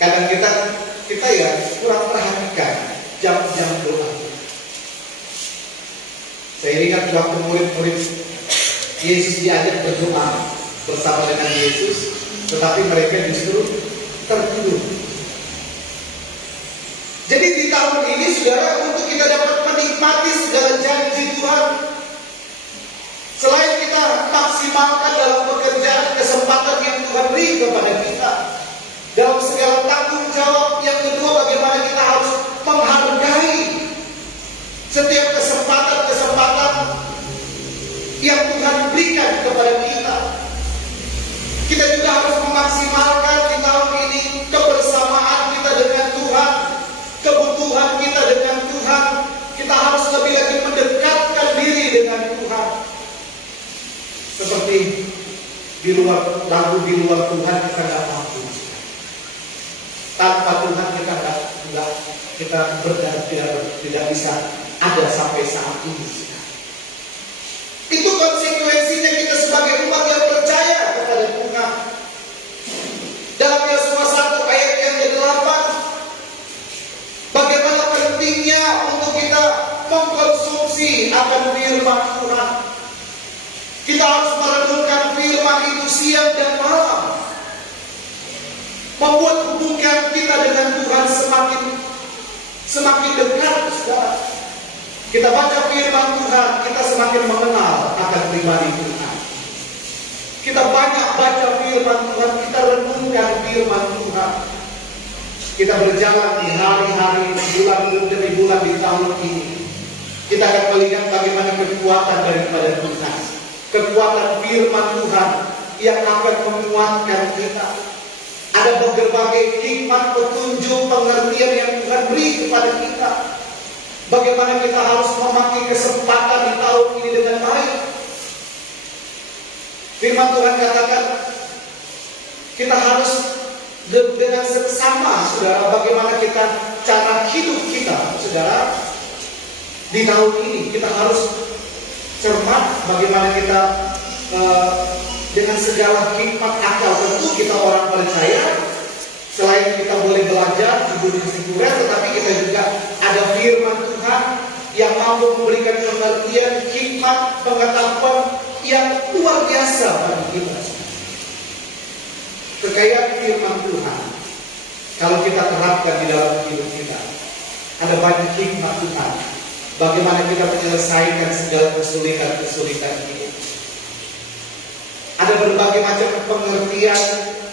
kadang kita ya kurang perhatikan jam-jam doa. Saya ingat waktu murid-murid Yesus diajak berdoa bersama dengan Yesus, tetapi mereka justru tertidur. Jadi di tahun ini saudara, untuk kita dapat menikmati segala janji Tuhan, selain kita maksimalkan dalam pekerjaan kesempatan yang Tuhan beri kepada kita, dalam segala tanggung jawab, yang kedua bagaimana kita harus menghargai setiap kesempatan-kesempatan yang Tuhan berikan kepada kita. Kita juga harus memaksimalkan di tahun ini kebersamaan kita dengan Tuhan, kebutuhan kita dengan Tuhan. Kita harus lebih lagi mendekatkan diri dengan Tuhan. Seperti di luar Tuhan kita nggak mampu. Tanpa Tuhan kita tidak bisa ada sampai saat ini. Itu konsekuensinya kita sebagai umat yang percaya kepada Tuhan. Dalam Yosuwa 1 ayat yang ke-8, bagaimana pentingnya untuk kita mengkonsumsi akan firman Tuhan. Kita harus merenungkan firman itu siang dan malam, membuat hubungan kita dengan Tuhan semakin dekat, saudara. Kita baca firman Tuhan, kita semakin mengenal akan pribadi Tuhan. Kita banyak baca firman Tuhan, kita renungkan firman Tuhan. Kita berjalan di hari-hari, bulan demi bulan di tahun ini. Kita akan melihat bagaimana kekuatan daripada Tuhan, kekuatan firman Tuhan yang akan menguatkan kita. Ada berbagai hikmat, petunjuk, pengertian yang Tuhan beri kepada kita. Bagaimana kita harus memakai kesempatan di tahun ini dengan baik. Firman Tuhan katakan, kita harus dengan seksama, saudara, bagaimana kita cara hidup kita, saudara, di tahun ini. Kita harus cermat bagaimana kita dengan segala hikmat akal. Tentu kita orang percaya, selain kita boleh belajar di dunia sekuler, tetapi kita juga ada firman Tuhan yang mampu memberikan pengertian, hikmat, pengetahuan yang luar biasa bagi kita. Kekayaan firman Tuhan, kalau kita terapkan di dalam hidup kita, ada banyak hikmat Tuhan. Bagaimana kita menyelesaikan segala kesulitan-kesulitan ini. Ada berbagai macam pengertian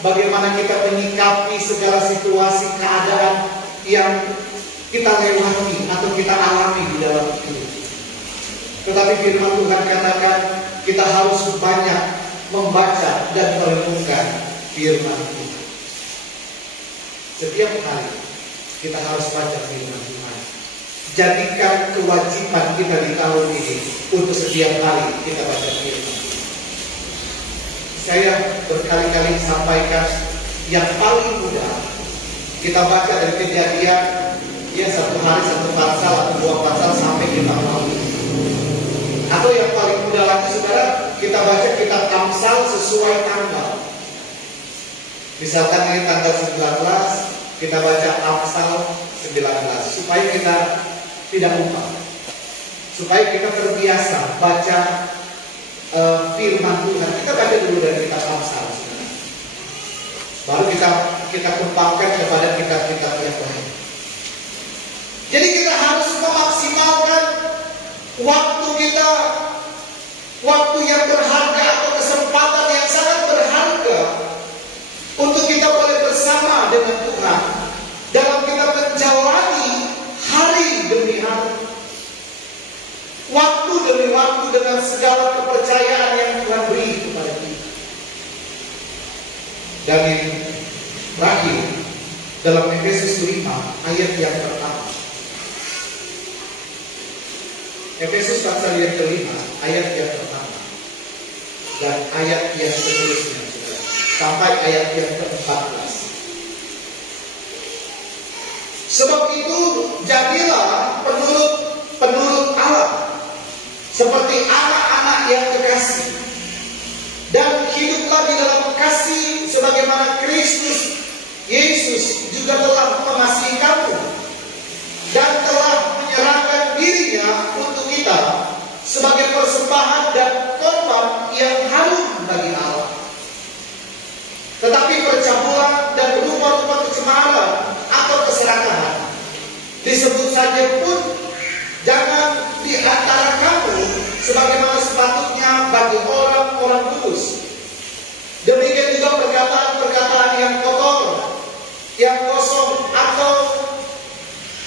bagaimana kita menyikapi segala situasi keadaan yang kita lewati atau kita alami di dalam hidup. Tetapi firman Tuhan katakan kita harus banyak membaca dan merenungkan firman Tuhan. Setiap hari kita harus baca firman Tuhan. Jadikan kewajiban kita di tahun ini untuk setiap hari kita baca firman. Saya berkali-kali sampaikan yang paling mudah kita baca dari Kejadian, ya 1 hari 1 pasal atau 2 pasal sampai kita lalu. Atau yang paling mudah lagi, saudara, kita baca kitab Amsal sesuai tanggal. Misalkan ini tanggal 19, kita baca Amsal 19 supaya kita tidak lupa, supaya kita terbiasa baca firman Tuhan. Kita baca dulu dari kitab Amsal, baru kita kembangkan kepada kitab-kitab yang lain. Jadi kita harus memaksimalkan waktu kita, waktu yang berharga atau kesempatan yang sangat berharga untuk kita boleh bersama dengan Tuhan dalam kita menjalani hari demi hari, waktu demi waktu, dengan segala kepercayaan yang Tuhan beri kepada kita. Dan ini terakhir dalam Efesus 5 ayat yang pertama. Efesus pasal yang kelima, ayat yang pertama dan ayat yang seterusnya, sampai ayat yang ke-14. Sebab itu jadilah penurut Allah seperti anak-anak yang kekasih, dan hiduplah di dalam kasih sebagaimana Kristus Yesus juga telah mengasihi kamu dan telah menyerahkan dirinya untuk kita sebagai persembahan dan korban yang harum bagi Allah. Tetapi percabulan dan rupa-rupa kecemaran atau keserakahan disebut saja pun jangan di antara kamu sebagaimana sepatutnya bagi orang-orang kudus. Demikian juga perkataan-perkataan yang kotor, yang kosong atau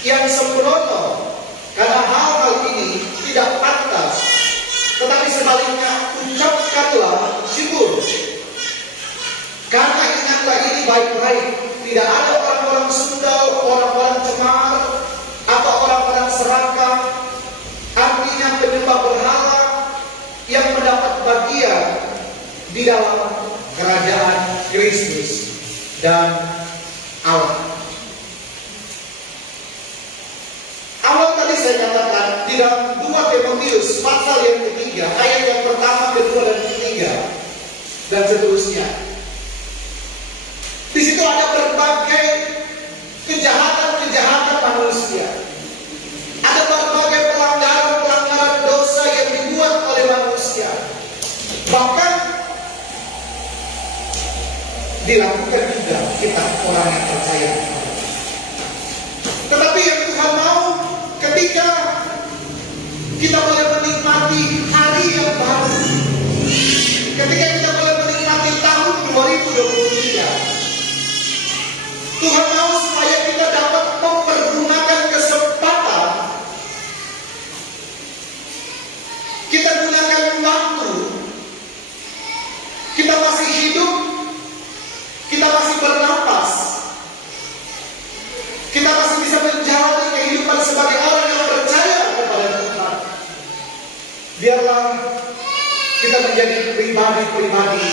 yang sembrono, karena hal-hal ini tidak pantas. Tetapi sebaliknya ucapkanlah syukur. Karena ingatlah ini baik-baik, tidak ada orang-orang sundal, orang-orang cemar, atau orang-orang serakah, artinya penyembah berhala, yang mendapat bagian di dalam kerajaan Kristus dan Allah. Awal tadi saya katakan di dalam 2 Timotius pasal yang ketiga, ayat yang pertama, kedua, dan ketiga, dan seterusnya. Di situ ada berbagai kejahatan-kejahatan manusia. Ada berbagai pelanggaran-pelanggaran dosa yang dibuat oleh manusia. Bahkan dilakukan juga kita orang yang percaya. Tetapi yang Tuhan mau ketika kita boleh menikmati hari yang baru, ketika kita boleh menikmati tahun 2023, Tuhan mau supaya kita dapat mempergunakan kesempatan. Kita gunakan waktu. Kita masih hidup. Kita masih bernapas. Kita masih bisa menjalani kehidupan sebagai orang yang percaya kepada Tuhan. Biarlah kita menjadi pribadi-pribadi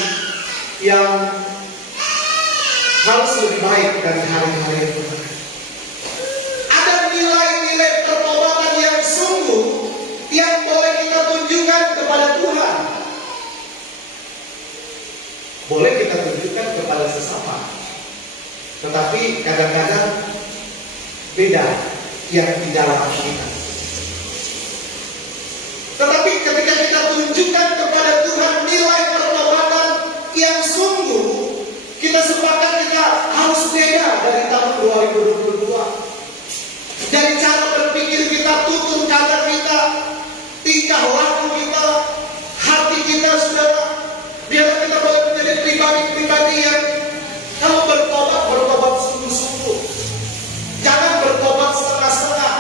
yang harus lebih baik dari hari-hari yang kemarin. Ada nilai-nilai pertobatan yang sungguh yang boleh kita tunjukkan kepada Tuhan. Boleh kita tunjukkan kepada sesama. Tetapi kadang-kadang beda yang di dalam kita. Tetapi ketika kita tunjukkan kepada Tuhan nilai pertobatan yang sungguh, kita sepakat kita harus beda dari tahun 2022. Dari cara berpikir kita, tutur kata kita, tingkah laku kita, hati kita, saudara. Biarlah kita boleh menjadi pribadi-pribadi yang kalau bertobat sungguh-sungguh. Jangan bertobat setengah-setengah.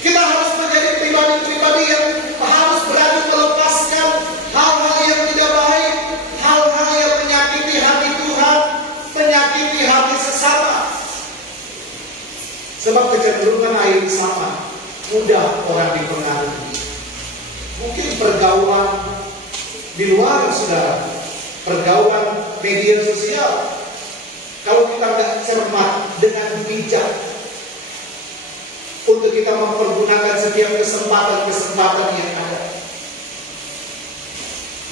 Kita harus menjadi pribadi-pribadi yang harus berani melepaskan hal-hal yang tidak baik, hal-hal yang menyakiti hati Tuhan, menyakiti hati sesama. Sebab kecenderungan air sama mudah orang dipengaruhi. Mungkin pergaulan di luar, saudara, pergaulan media sosial, kalau kita tidak cermat dengan bijak untuk kita mempergunakan setiap kesempatan-kesempatan yang ada,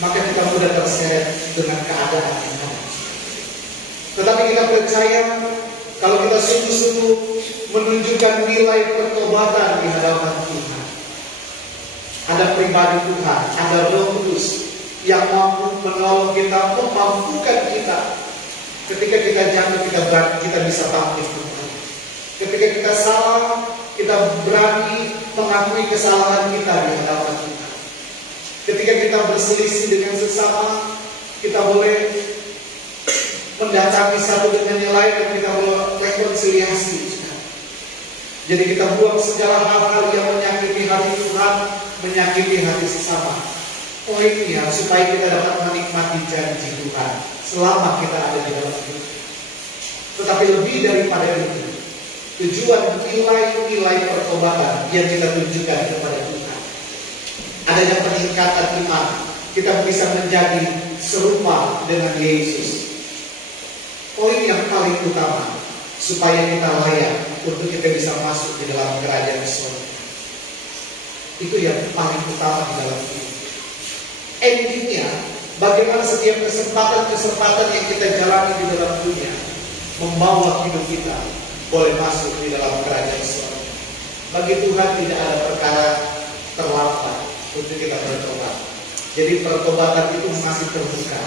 maka kita mudah terseret dengan keadaan yang ada. Tetapi kita percaya kalau kita sungguh-sungguh menunjukkan nilai pertobatan di hadapan Tuhan, ada pribadi Tuhan, ada Roh Kudus yang mampu menolong kita, memampukan kita. Ketika kita jatuh, kita bisa bangkit kembali. Ketika kita salah, kita berani mengakui kesalahan kita di hadapan Tuhan. Ketika kita berselisih dengan sesama, kita boleh mendatangi satu dengan yang lain dan kita boleh rekonsiliasi. Jadi kita buang segala hal-hal yang menyakiti hati Tuhan, menyakiti hati sesama. Poinnya supaya kita dapat menikmati janji Tuhan selama kita ada di dalam hidup. Tetapi lebih daripada itu, tujuan nilai-nilai pertobatan yang kita tunjukkan kepada Tuhan. Adanya peningkatan iman, kita bisa menjadi serupa dengan Yesus. Poin yang paling utama, supaya kita layak untuk kita bisa masuk di dalam kerajaan surga. Itu yang paling utama di dalam hidup. Endingnya, bagaimana setiap kesempatan-kesempatan yang kita jalani di dalam dunia membawa hidup kita boleh masuk di dalam kerajaan surga. Bagi Tuhan tidak ada perkara terlambat untuk kita bertobat. Jadi pertobatan itu masih terbuka.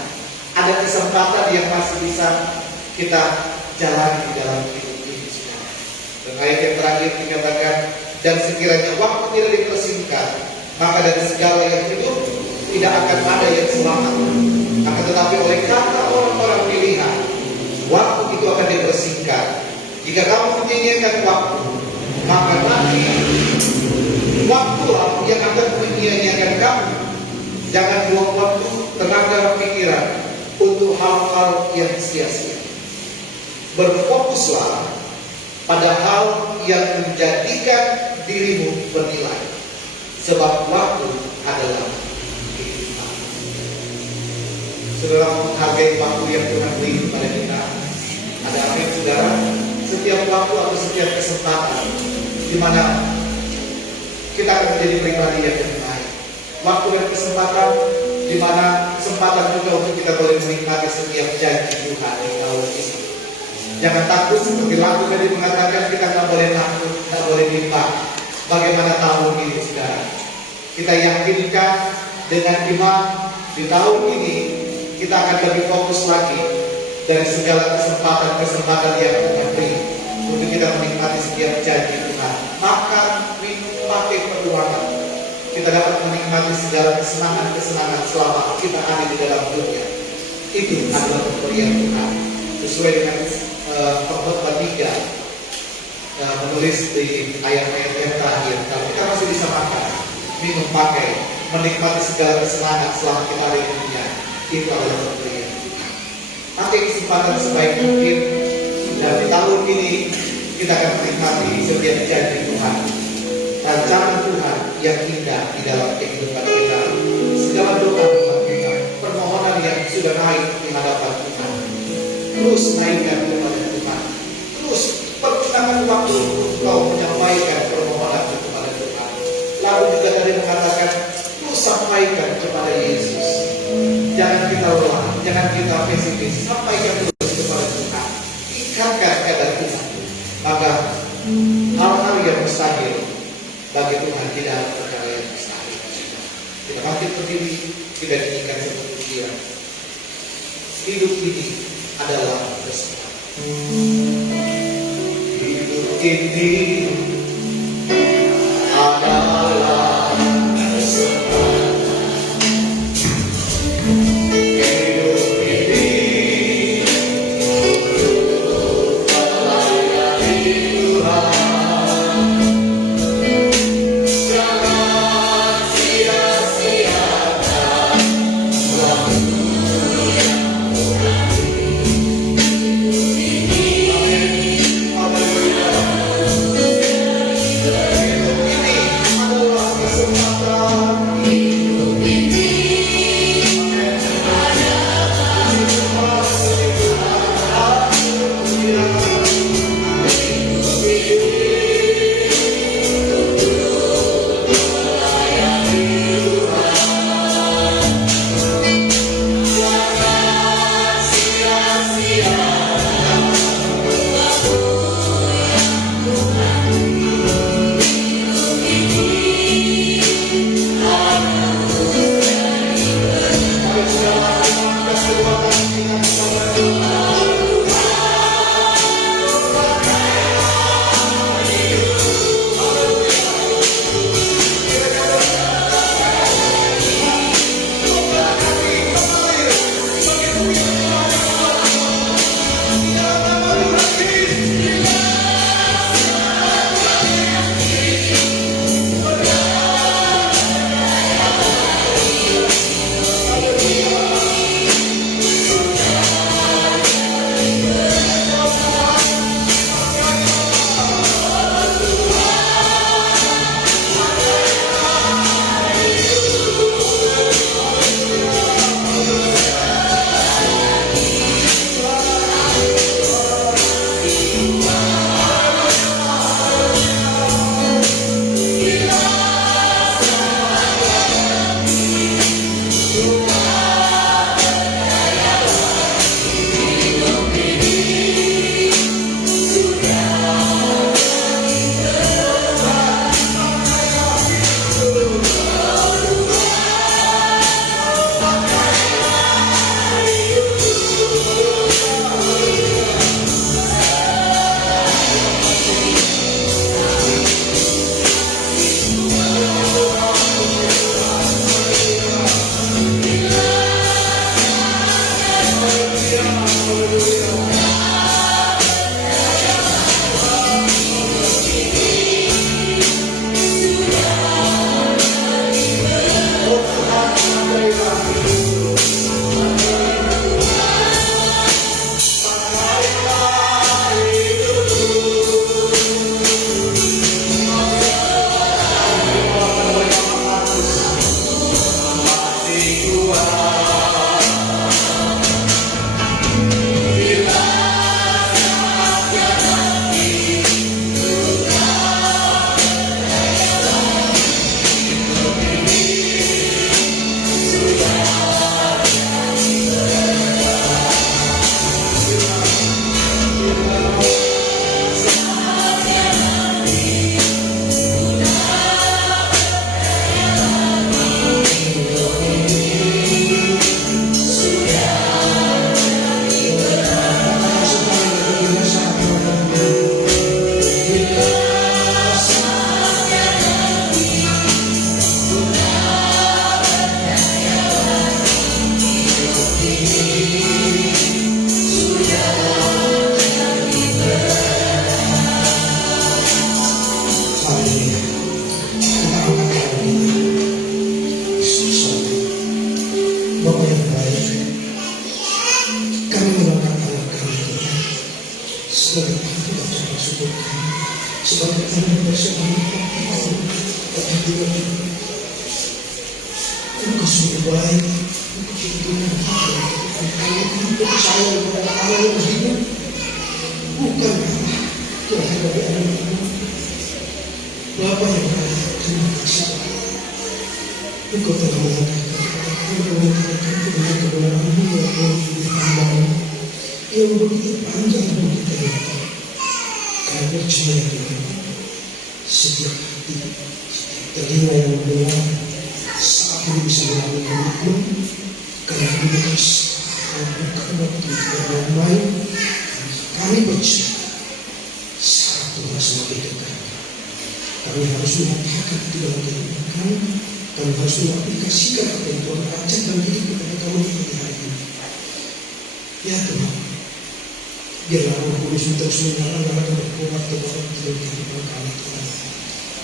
Ada kesempatan yang masih bisa kita jalani di dalam hidup ini. Dan ayat yang terakhir dikatakan, dan sekiranya waktu tidak dipersingkat, maka dari segala yang hidup tidak akan ada yang selamat. Akan tetapi oleh karena orang-orang pilihan, waktu itu akan dipersingkat. Jika kamu menyia-nyiakan waktu, maka nanti waktulah yang akan menyia-nyiakan kamu. Jangan buang waktu, tenaga, pikiran untuk hal-hal yang sia-sia. Berfokuslah pada hal yang menjadikan dirimu bernilai, sebab waktu adalah kehidupan. Saudara menghargai waktu yang Tuhan beri kepada kita. Ada amin, saudara? Setiap waktu atau setiap kesempatan di mana kita akan menjadi pribadi yang lebih baik. Waktu dan kesempatan di mana kesempatan juga untuk kita boleh menikmati setiap janji Tuhan di tahun ini. Jangan takut, seperti lagu tadi mengatakan kita nggak boleh takut, nggak boleh bimbang. Bagaimana tahun ini, saudara? Kita yakinkan dengan iman di tahun ini kita akan lebih fokus lagi dari segala kesempatan-kesempatan yang Tuhan beri untuk kita menikmati setiap janji Tuhan. Makan, minum, pakai perluangan. Kita dapat menikmati segala kesenangan-kesenangan selama kita ada di dalam dunia. Itu adalah pemberian Tuhan. Sesuai dengan Pengkhotbah 3 menulis di ayat-ayat yang terakhir, kalau kita masih bisa makan, minum, pakai, menikmati segala kesenangan selama kita ada di dunia, itu adalah pemberian Tuhan. Pakai kesempatan sebaik mungkin, dan di tahun ini kita akan menikmati setiap janji Tuhan, rancangan Tuhan yang indah di dalam kehidupan kita. Segala doa kita, permohonan yang sudah naik di hadapan Tuhan, terus naikkan kepada Tuhan. Terus pergunakan waktu untuk kau menyampaikan permohonan kepada Tuhan. Lalu juga tadi mengatakan, terus sampaikan kepada Yesus. Jangan kita lelah, jangan kita pesimis. Sampaikan terus kepada Tuhan. Ikatkan keadaan Tuhan. Maka hal-hal yang mustahil bagi Tuhan tidak ada perkara yang mustahil. Kita bangkit berdiri, kita nyanyikan seperti dia. Hidup ini adalah kesempatan. Hidup ini adalah kesempatan. Hidup ini melayani Tuhan. Jangan sia-siakan waktu. Hallelujah. juga Engkau sungguh baik, Engkau sungguh Engkau percaya kepada Allah yang hidup, bukan Allah Tuhan dari anak-anak. Bapa yang baik, terima kasih. Engkau telah mengatakan kebenaran-Mu yang begitu panjang, yang begitu panjang bagi kita ini. Kami percaya Tuhan, setiap hati, setiap telinga yang mendengar, saat ini bisa melakukan itu, karena ini bukan waktu yang main. Kami percaya saat Tuhan semakin dekat. Kami harus mengatakan itu dalam kehidupan kami. Kami harus mengaplikasikan apa yang Tuhan ajarkan diri kepada kami pada hari ini. Ya Tuhan, biarlah Roh Kudus terus menyala-nyalakan berkuat kepada kehidupan kami Tuhan,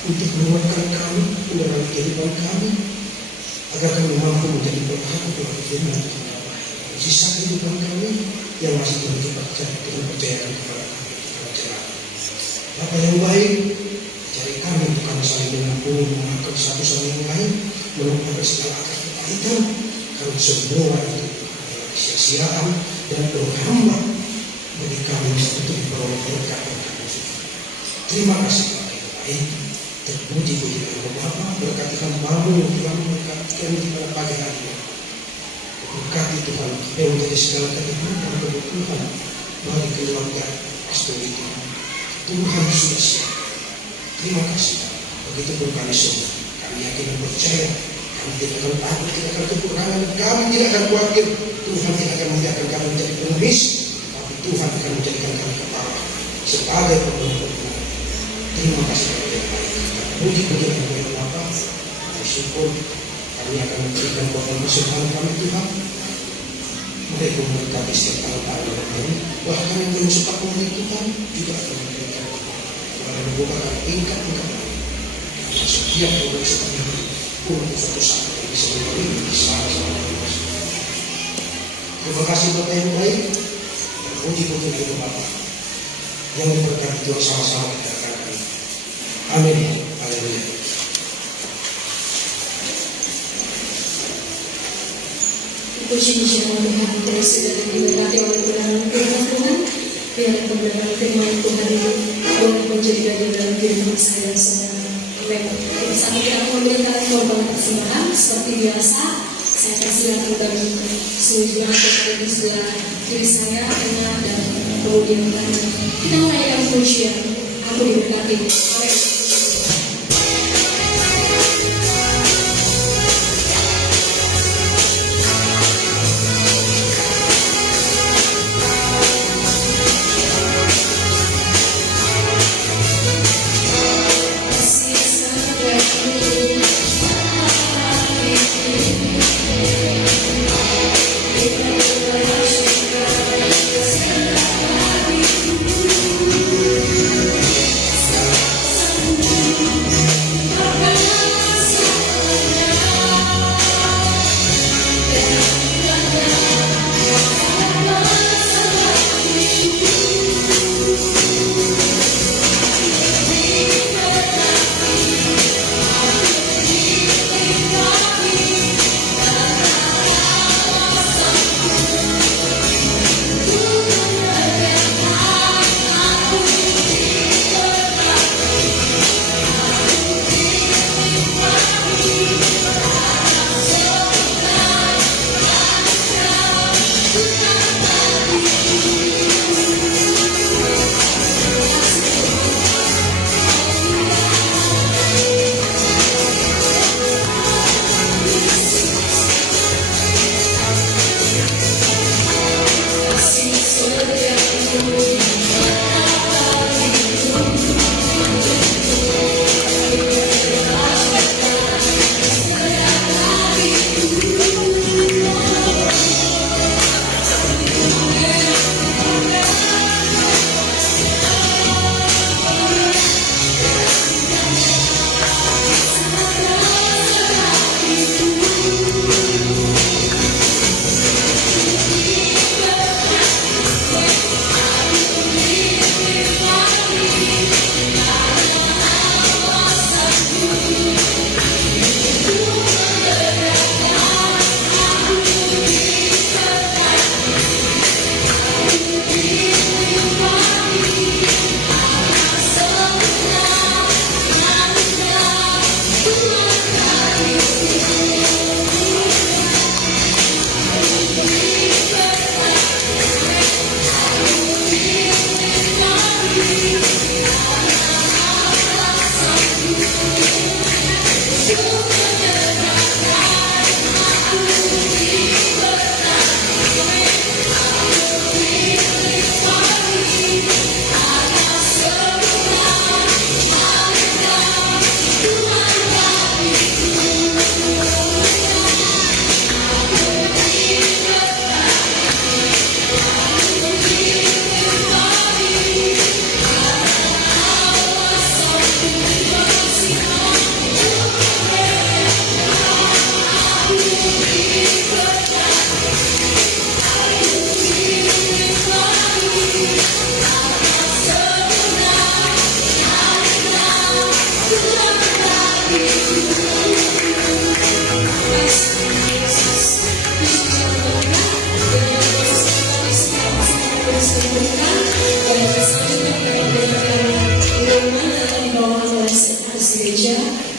untuk menguatkan kami dalam kehidupan kami, agar kami mampu menjadi berhak dalam firman Tuhan. Sisa kehidupan kami yang masih Tuhan percayakan kepada kami Tuhan jalan. Bapa yang baik, cari kami bukan saling mengampuni, memaafkan satu sama yang lain, melupakan segala akar kepahitan, karena semua itu adalah sia-siaan dan berhambat bagi kami untuk diperoleh berkat dari kami. Terima kasih Bapak yang baik, terpuji-puji nama Bapa, berkati hambamu yang telah memberkati kami pada pagi hari ini. Berkati Tuhan yang menjadi segala kehidupan kebutuhan bagi keluarga pastor itu. Tuhan sudah siap. Terima kasih. Begitu pun kami semua. Kami yakin dan percaya. Kami tidak akan takut, tidak akan kekurangan. Kami tidak akan khawatir. Tuhan tidak akan membiarkan kami menjadi pengemis. Tapi Tuhan akan menjadikan kami kepala sebagai pemimpin. Terima kasih kepada yang baik. Puji-puji kepada Bapa. Kami syukur. Kami akan memberikan persembahan kami Tuhan. Mereka memberkati setiap tahun ini. Bahkan yang belum sempat memberi Tuhan juga akan memberikan kepada membukakan tingkat-tingkat lain. Setiap orang seperti itu untuk suatu saat yang bisa memberi sama-sama. Terima kasih Bapak yang baik. Dan puji-puji kepada Bapa yang memberkati Tuhan sama-sama kita akan. Amin. Haleluya. Puji-puji nama Tuhan, terus sudah diberkati oleh kebenaran Tuhan. Biar kebenaran firman Tuhan itu boleh menjadi bagian dalam kehidupan saya dan saudara. Bersama kita memberikan korban persembahan seperti biasa. Saya persilakan kami selanjutnya kepada di sebelah kiri saya, tengah dan kemudian kanan. Kita menyanyikan pujian. Aku diberkati. Amin. Some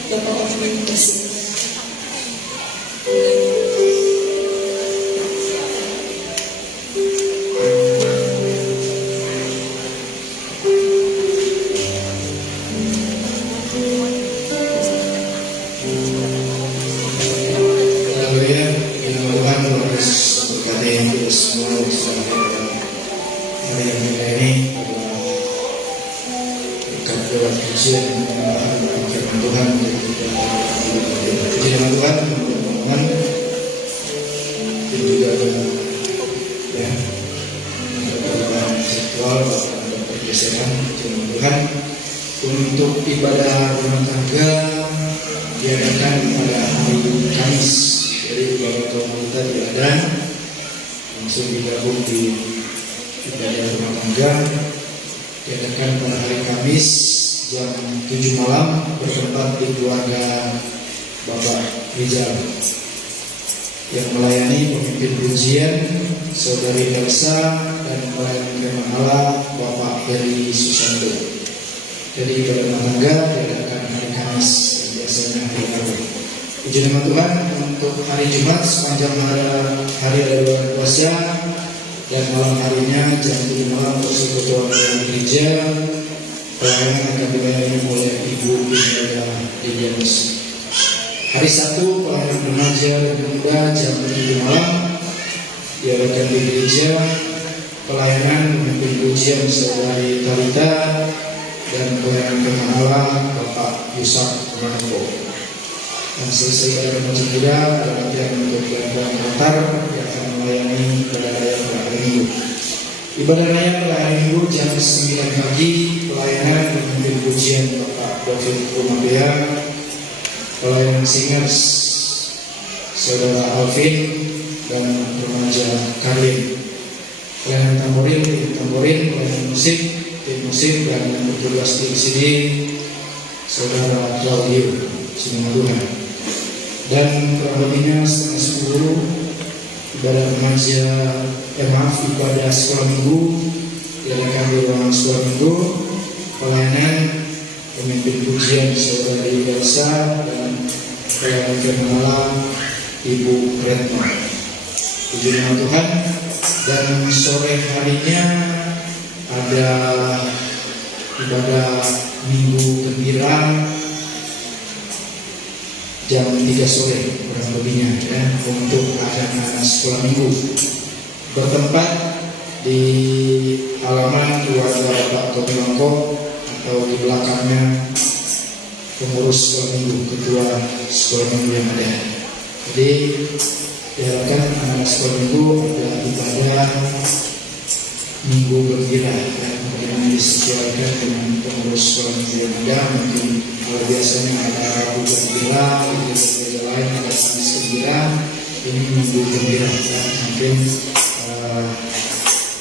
Bapak Ofman Presiden. Haleluya, firman Tuhan terus berkata yang kita semua bersama hari yang mulia ini berkat lewat pujian firman Tuhan. Puji nama Tuhan, teman-teman, dan juga ya perkembangan seksual dan pergeseran firman Tuhan untuk ibadah rumah tangga diadakan pada hari Kamis. Jadi beberapa kaum kita diadakan langsung digabung di ibadah rumah tangga diadakan pada hari Kamis jam 7 malam bertempat di keluarga Bapak Rizal. Yang melayani pemimpin pujian Saudari Elsa dan pelayan firman Allah Bapak Heri Susanto. Jadi ibadah rumah tangga diadakan hari Kamis, biasanya hari Rabu. Puji nama Tuhan, untuk hari Jumat sepanjang hari ada luar puasa dan malam harinya jam 7 malam persekutuan dalam gereja. Pelayanan akan dilayani oleh Ibu Imelda Didianus. Hari Sabtu pelayanan remaja dan pemuda jam 7 malam diadakan di gereja. Pelayanan pemimpin pujian Saudari Talita dan pelayanan firman Allah Bapak Yusak Manko. Dan selesai pada macam muda ada latihan untuk pelayanan altar yang akan melayani pada raya pada hari Minggu. Ibadah raya pada hari Minggu jam 9 pagi pelayanan pemimpin pujian Bapak David Rumabea, pelayanan singers Saudara Alvin dan remaja Karin, pelayanan tamborin, pelayanan musik, tim musik dan yang bertugas di sini Saudara Claudio Sinumaduhan. Dan kurang lebihnya setengah 10 ibadah remaja ibadah sekolah minggu diadakan di ruangan sekolah minggu. Pelayanan pemimpin pujian Saudari Elsa dan pelayanan firman Allah Ibu Retno. Puji nama Tuhan. Dan sore harinya ada ibadah minggu gembira jam 3 sore kurang lebihnya ya, untuk anak-anak sekolah minggu bertempat di halaman keluarga Bapak Tommy Longko atau di belakangnya pengurus sekolah minggu, ketua sekolah minggu yang ada. Jadi diharapkan anak sekolah minggu ada ibadah minggu gembira ya, bagaimana disesuaikan dengan pengurus sekolah minggu yang ada. Mungkin kalau biasanya ada Rabu gembira, di gereja lain ada Kamis gembira, ini minggu gembira ya.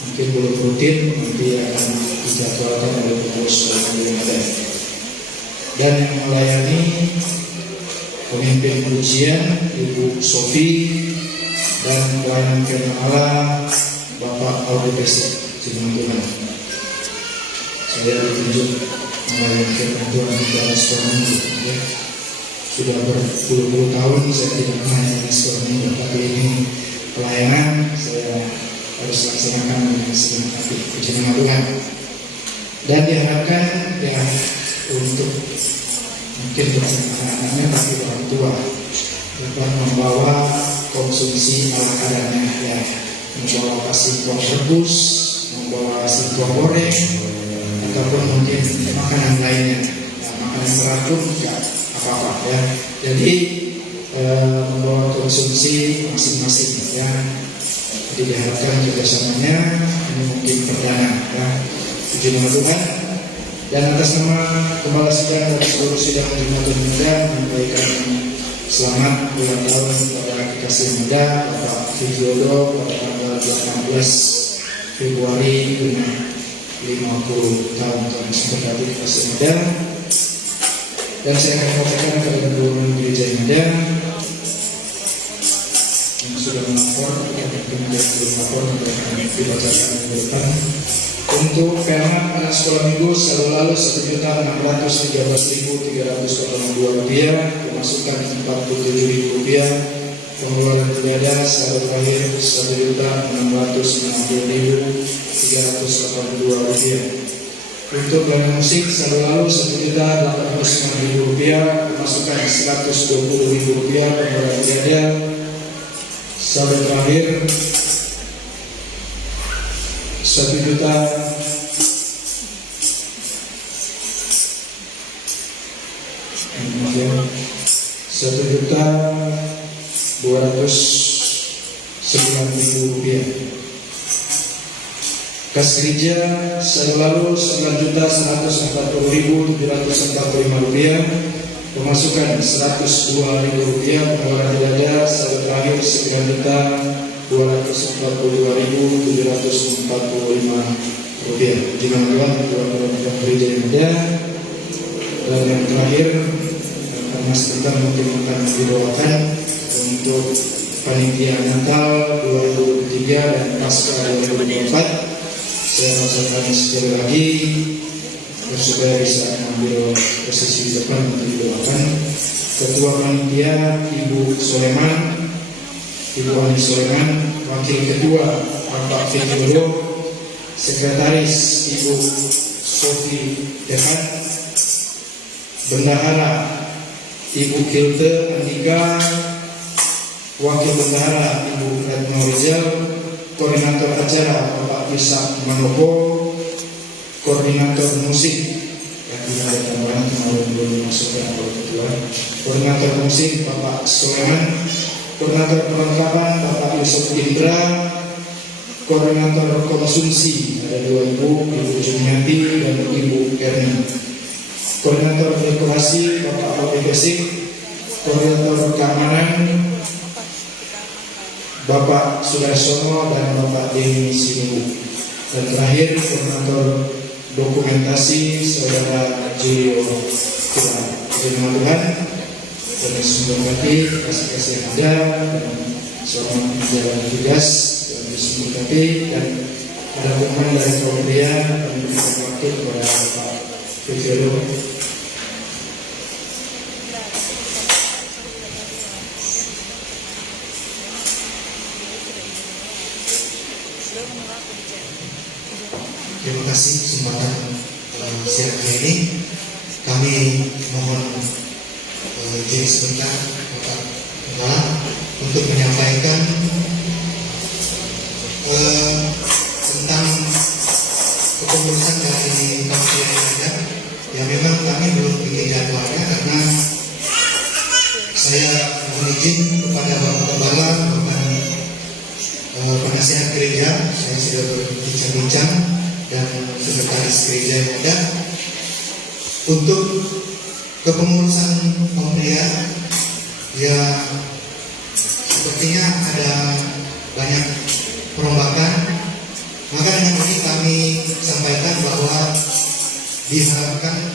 Mungkin belum rutin, nanti akan dijadwalkan oleh pengurus sekolah minggu yang ada. Dan yang melayani pemimpin pujian Ibu Sofi dan pelayanan firman Allah Bapak Audi Besek. Firman Tuhan, saya ditunjuk melayani firman Tuhan di dalam sekolah minggu ya. Sudah berpuluh-puluh tahun saya tidak melayani sekolah minggu, tapi ini pelayanan saya harus laksanakan dengan segenap hati. Puji nama Tuhan. Dan diharapkan ya untuk mungkin bukan anak-anaknya tapi orang konsumsi ala kadarnya ya, membawa singkong rebus, membawa singkong goreng, ataupun mungkin makanan lainnya, ya, makanan teratur tidak apa-apa ya. Jadi membawa konsumsi masing-masing ya. Jadi diharapkan kerjasamanya ini mungkin perdana ya. Puji nama Tuhan. Dan atas nama Kepala Sidang dan seluruh sidang Jumatul Muda menyampaikan selamat ulang tahun kepada kekasih muda Bapak Vigiodo pada tanggal 18 Februari 50 tahun sebagai kekasih muda. Dan saya akan menyampaikan kepada guru gereja muda yang sudah melapor, kemudian belum melapor akan dibacakan ke depan. Untuk perangan anak sekolah minggu selalu lalu Rp1.613.382, pemasukan Rp47.000, pengeluaran ibadah selalu terakhir Rp1.660.382. Untuk pelayanan musik selalu lalu Rp1.805.000, pemasukan Rp120.000, pengeluaran ibadah sampai terakhir Rp1.200.219.000. Kas gereja selalu Rp9.140.745, pemasukan Rp102.000, pengeluaran ibadah sampai terakhir Rp9.242.745. Dengan Tuhan kepada gereja yang ada. Dan yang terakhir, karena sebentar mungkin akan didoakan untuk panitia Natal 2023 dan Pasca 2024. Saya maksudkan sekali lagi supaya bisa mengambil posisi di depan untuk didoakan. Ketua panitia Ibu Soleman, Ibu Ani Soleman, Wakil Ketua Bapak Vigiodo, Sekretaris Ibu Sofi Dehan, Bendahara Ibu Kilte Andika, Wakil Bendahara Ibu Retno Rizal, Koordinator acara Bapak Ishak Manopo, Koordinator musik yang tidak ada tambahan kemarin belum masuk ke awal ketua, Koordinator musik Bapak Soleman, Koordinator perlengkapan Bapak Yusuf Indra, Koordinator konsumsi ada dua ibu, Ibu Jumiati dan Ibu Erni, Koordinator dekorasi Bapak Alwi Gesik, Koordinator keamanan Bapak Sudarsono dan Bapak Deni Sinubu, dan terakhir Koordinator dokumentasi Saudara Julio Tuhan. Terima Tuhan dan semoga kasih yang ada dan selamat menjalankan tugas dan disembuhkan dan ada dukungan dari kemudian dan memberikan waktu kepada Pak Vigiodo. Terima kasih kesempatan siang hari ini. Kami mohon izin sebentar Bapak Kepala untuk menyampaikan tentang kepengurusan dari panitia yang ada. Ya memang kami belum bikin jadwalnya karena saya mohon izin kepada Bapak Kepala, Bapak penasihat gereja, saya sudah berbincang-bincang dan sekretaris gereja yang ada untuk kepengurusan pemberian. Ya sepertinya ada banyak perombakan, maka dengan ini kami sampaikan bahwa diharapkan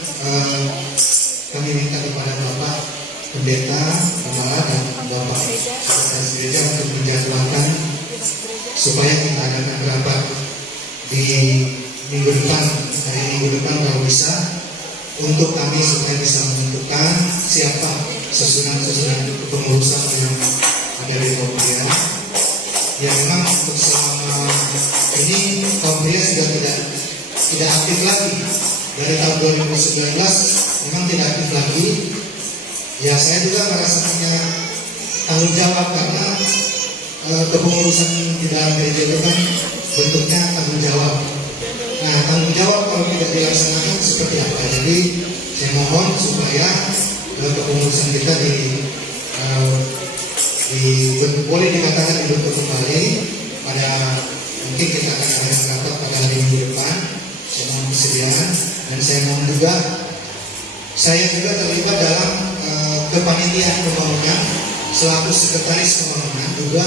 kami minta kepada Bapak Pendeta, Kepala dan Bapak sekretaris gereja untuk menjadwalkan supaya kita adakan rapat di minggu depan, hari minggu depan kalau bisa, untuk kami supaya bisa menentukan siapa susunan kepengurusan yang ada di Kompria. Ya memang untuk selama ini Kompria sudah tidak aktif lagi dari tahun 2019, memang tidak aktif lagi. Ya saya juga merasa punya tanggung jawab karena kepengurusan di dalam gereja itu kan bentuknya tanggung jawab. Nah, tanggung jawab kalau tidak dilaksanakan seperti apa? Jadi saya mohon supaya kepengurusan kita boleh dikatakan dibentuk kembali pada mungkin kita akan ada rapat pada hari minggu depan. Saya mohon kesediaan dan saya mohon juga saya juga terlibat dalam kepanitiaan pembangunan selaku sekretaris pembangunan juga.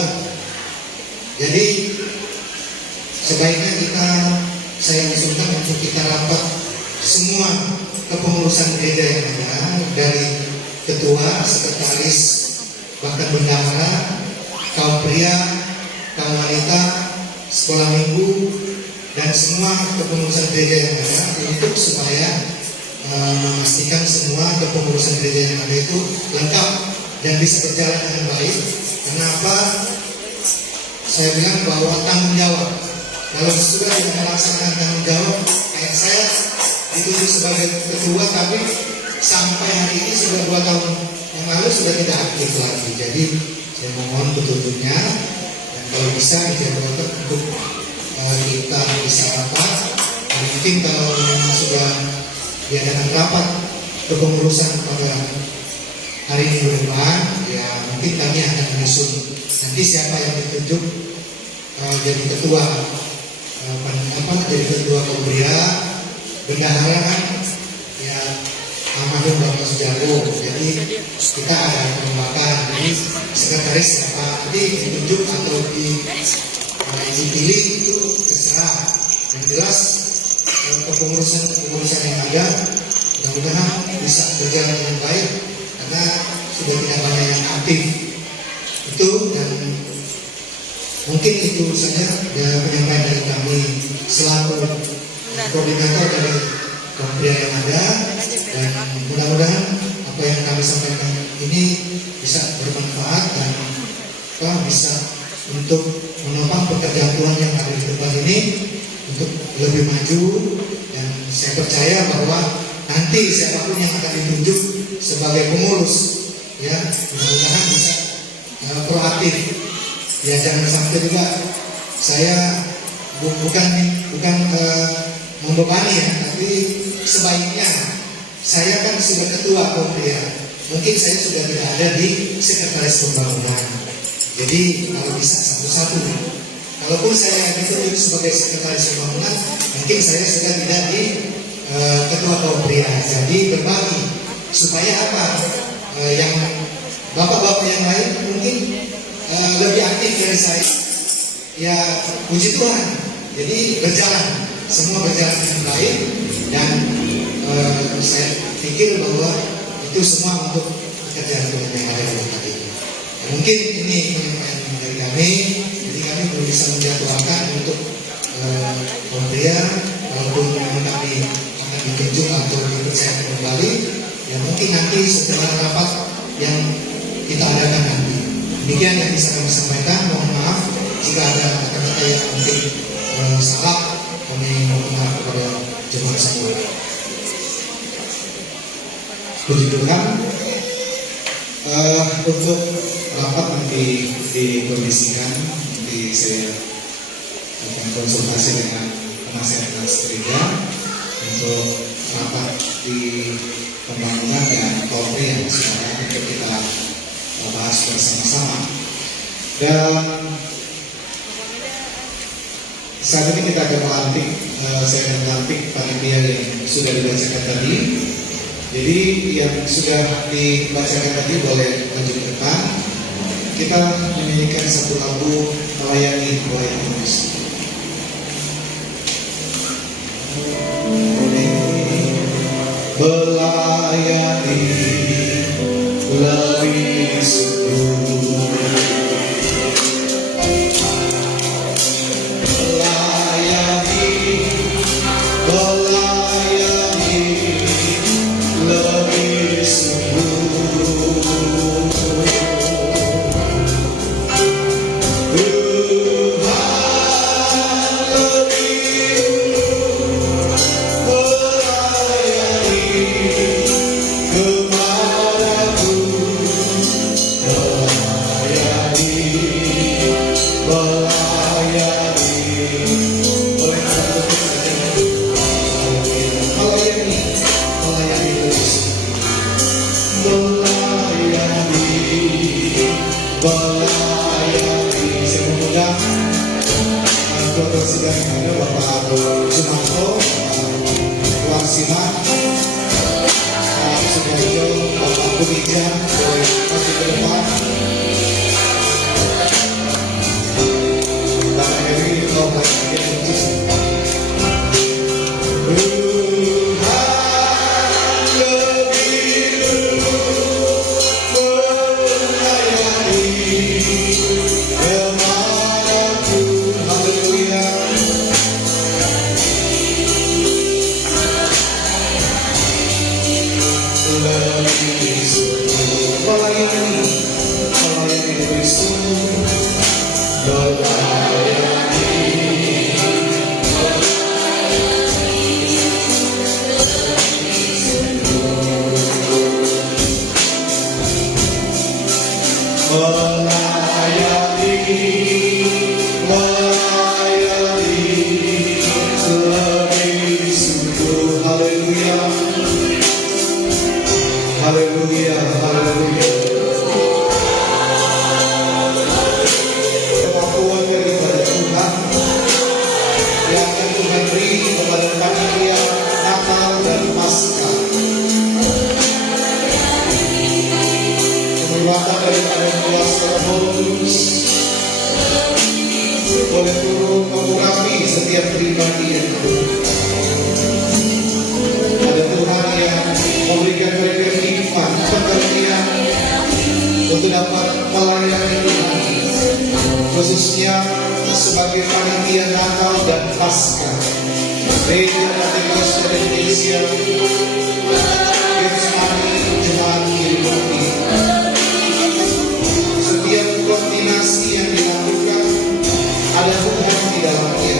Jadi sebaiknya saya usulkan untuk kita rapat semua kepengurusan gereja yang ada, dari ketua, sekretaris, bahkan bendahara, kaum pria, kaum wanita, sekolah minggu, dan semua kepengurusan gereja yang ada, untuk supaya memastikan semua kepengurusan gereja yang ada itu lengkap dan bisa berjalan dengan baik. Kenapa? Saya bilang bahwa tanggung jawab. Kalau sudah tidak melaksanakan tanggung jawab, kayak saya ditunjuk sebagai ketua, tapi sampai hari ini sudah 2 tahun yang lalu sudah tidak aktif lagi. Jadi saya mohon petunjuknya, dan kalau bisa dijadwalkan untuk kita bisa rapat. Mungkin kalau memang sudah diadakan rapat kepengurusan pada hari minggu depan, ya mungkin kami akan menyusun nanti siapa yang ditunjuk jadi ketua jadi ketua kaum pria, bendahara kan ya almarhum Bapak Sujarwo. Jadi kita ada perombakan, jadi sekretaris siapa nanti ditunjuk atau dipilih itu terserah. Yang jelas kepengurusan yang ada mudah-mudahan bisa berjalan dengan baik karena sudah tidak banyak yang aktif itu. Dan mungkin itu saja penyampaian dari kami selaku koordinator dari kementerian yang ada, dan mudah-mudahan apa yang kami sampaikan ini bisa bermanfaat dan bisa untuk menopang pekerjaan Tuhan yang ada di depan ini untuk lebih maju. Dan saya percaya bahwa nanti siapapun yang akan ditunjuk sebagai pengurus, ya mudah-mudahan bisa proaktif. Ya jangan sampai juga saya bukan membebani ya, tapi sebaiknya saya kan sudah ketua kaum pria, mungkin saya sudah tidak ada di sekretaris pembangunan. Jadi kalau bisa satu-satu. Kalaupun saya ditunjuk sebagai sekretaris pembangunan, mungkin saya sudah tidak di ketua kaum pria. Jadi berbagi supaya apa? Yang bapak-bapak yang lain mungkin lebih aktif dari saya. Ya puji Tuhan. Jadi semua berjalan dengan baik, dan saya pikir bahwa itu semua untuk pekerjaan Tuhan yang ada dalam hati ini. Mungkin ini penyampaian dari kami. Jadi kami belum bisa menjadwalkan untuk pemberian, walaupun kami akan ditunjuk atau dipercaya kembali. Ya mungkin nanti setelah rapat yang kita adakan nanti. Demikian yang bisa kami sampaikan. Mohon maaf jika ada kata-kata yang mungkin salah. Kami mohon maaf kepada jemaat semua. Puji Tuhan. Untuk rapat nanti dikondisikan, nanti saya akan konsultasi dengan penasehat gereja untuk rapat di pembangunan dan Polri yang sekarang untuk kita bahas bersama-sama. Dan saat ini kita akan melantik, saya akan melantik panitia yang sudah dibacakan tadi. Jadi yang sudah dibacakan tadi boleh lanjut ke depan. Kita menyanyikan satu lagu melayani boleh terus. Melayani lebih sungguh. Kepadaku melayani. melayani. Saya mengundang Ketua Sidang yang ada Bapak Sumanto, Tuan Siman, Pak Sudarjo, Bapak Kunija, boleh maju ke depan. Bapak Heri, Bapak Heri, boleh turun mengurapi setiap pribadi yang ada Tuhan yang memberikan mereka hikmat, pengertian untuk dapat melayani Tuhan, khususnya sebagai panitia Natal dan Paskah Gereja Katolikus Indonesia, Getsemani, Jemaat Kirimati. Setiap koordinasi yang dilakukan ada Tuhan di dalamnya.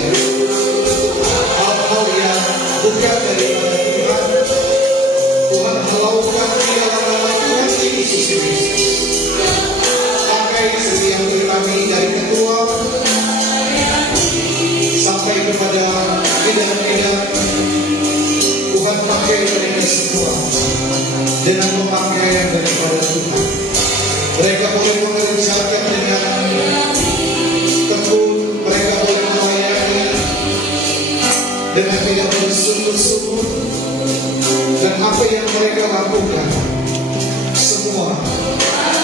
Hal-hal yang bukan daripada Tuhan, Tuhan halaukan di dalam nama Tuhan Yesus Kristus. Pakai setiap kami dari ketua sampai kepada leader-leader, Tuhan pakai mereka semua dengan pemakaian daripada Tuhan. Mereka boleh mengerjakan dengan tekun, mereka boleh melayani dengan tidak bersungguh-sungguh, dan apa yang mereka lakukan semua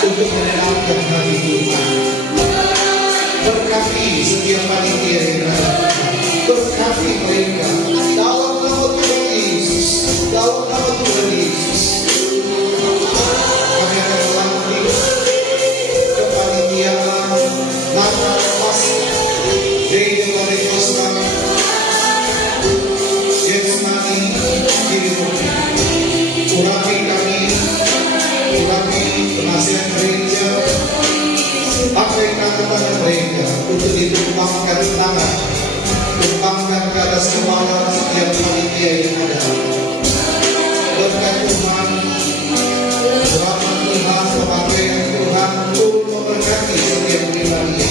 untuk menyenangkan hati Tuhan. Berkati setiap panitia yang ada, berkati mereka dalam nama Tuhan Yesus, dalam nama Tuhan Yesus. Kami akan melanjutkan kepanitiaan Natal Paskah Gereja Katolikus Getsemani Kirimati. Urapi kami, urapi penasihat gereja, pakai tangan mereka untuk ditumpangkan tangan, tumpangkan ke atas kepala setiap panitia yang ada. Berkat Tuhan, rahmat Tuhan, pemakaian Tuhan turun memberkati setiap pribadi.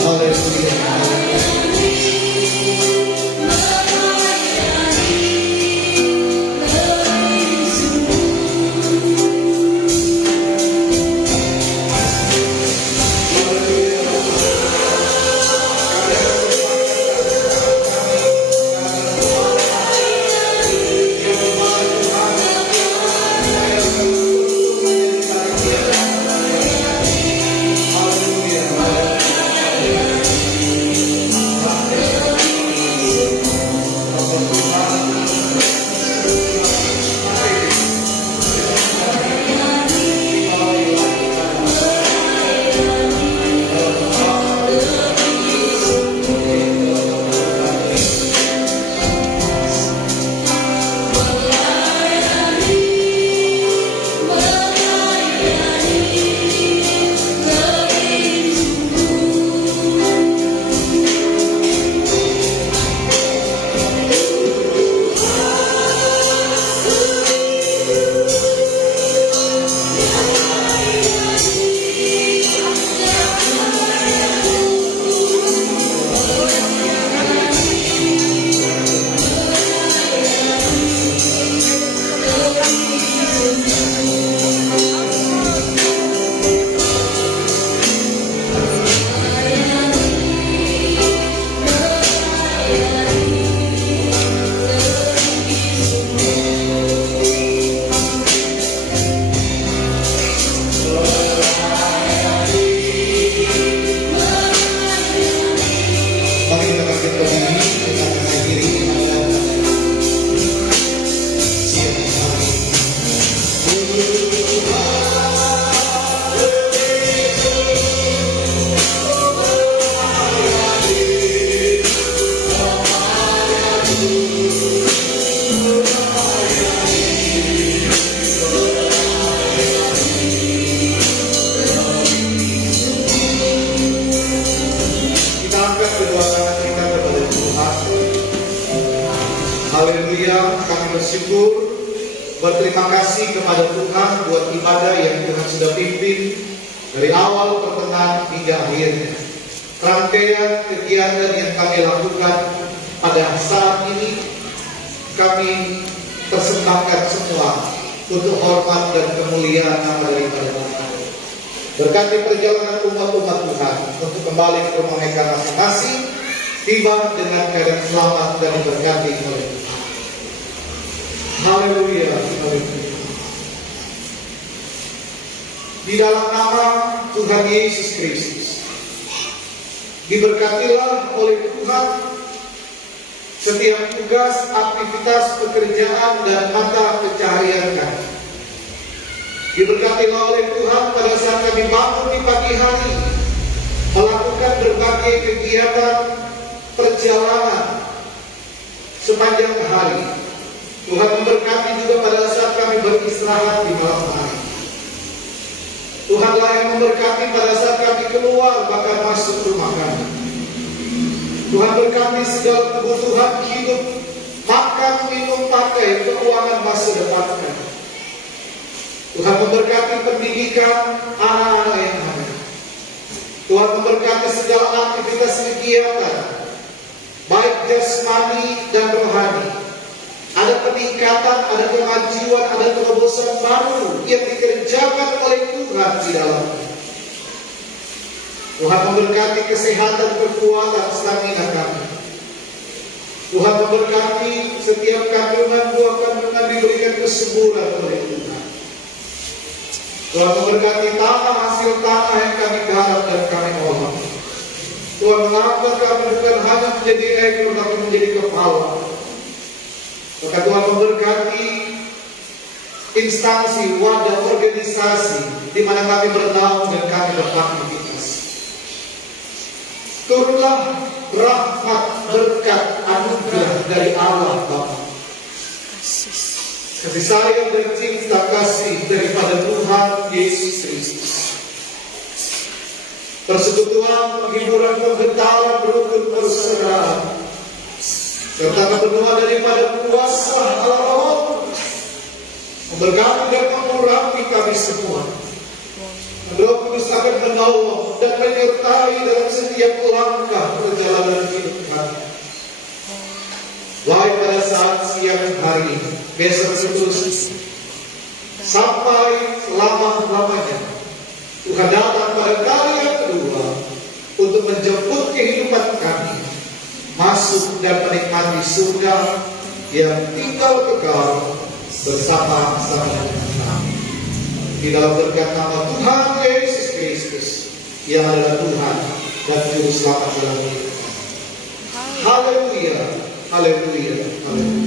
Haleluya. berterima kasih kepada Tuhan buat ibadah yang Tuhan sudah pimpin dari awal, pertengahan, hingga akhirnya. Rangkaian kegiatan yang kami lakukan pada saat ini, kami persembahkan semua untuk hormat dan kemuliaan nama daripada Tuhan. Berkati perjalanan umat-umat Tuhan untuk kembali ke rumah mereka masing-masing, tiba dengan keadaan selamat dan diberkati oleh Tuhan. Haleluya, haleluya. Di dalam nama Tuhan Yesus Kristus, diberkatilah oleh Tuhan setiap tugas, aktivitas, pekerjaan, dan mata pencaharian kami. Diberkatilah oleh Tuhan pada saat kami bangun di pagi hari, melakukan berbagai kegiatan perjalanan sepanjang hari. Tuhan memberkati juga pada saat kami beristirahat di malam hari. Tuhanlah yang memberkati pada saat kami keluar bahkan masuk rumah kami. Tuhan berkati segala kebutuhan hidup, makan, minum, pakai, keuangan masa depan kami. Tuhan memberkati pendidikan anak-anak yang ada. Tuhan memberkati segala aktivitas kegiatan, baik jasmani dan rohani. Ada peningkatan, ada kemajuan, ada terobosan baru yang dikerjakan oleh Tuhan di dalamnya. Tuhan memberkati kesehatan, kekuatan, stamina kami. Tuhan memberkati setiap kandungan, buah kandungan diberikan kesuburan oleh Tuhan. Tuhan memberkati tanah, hasil tanah yang kami garap dan kami olah. Tuhan mengangkat kami bukan hanya menjadi ekor, tapi menjadi kepala. Maka Tuhan memberkati instansi, wadah, organisasi di mana kami bernaung dan kami beraktivitas. Turunlah rahmat, berkat, anugerah dari Allah Bapa. Kasih sayang dan cinta kasih daripada Tuhan Yesus Kristus. Persekutuan, penghiburan, pembentaran, rukun persaudaraan, serta kepenuhan daripada kuasa Allah Roh memberkati dan mengurapi kami semua. Roh Kudus akan menolong dan menyertai dalam setiap langkah perjalanan hidup kami. Baik pada saat siang hari, besok seterusnya, sampai selama-lamanya, Tuhan datang pada kali yang kedua untuk menjemput kehidupan kami masuk dan menikmati surga yang tinggal kekal bersama-sama dengan kami. Di dalam berkat nama Tuhan Yesus Kristus yang adalah Tuhan dan Juru Selamat dalam hidup. Haleluya, haleluya, haleluya.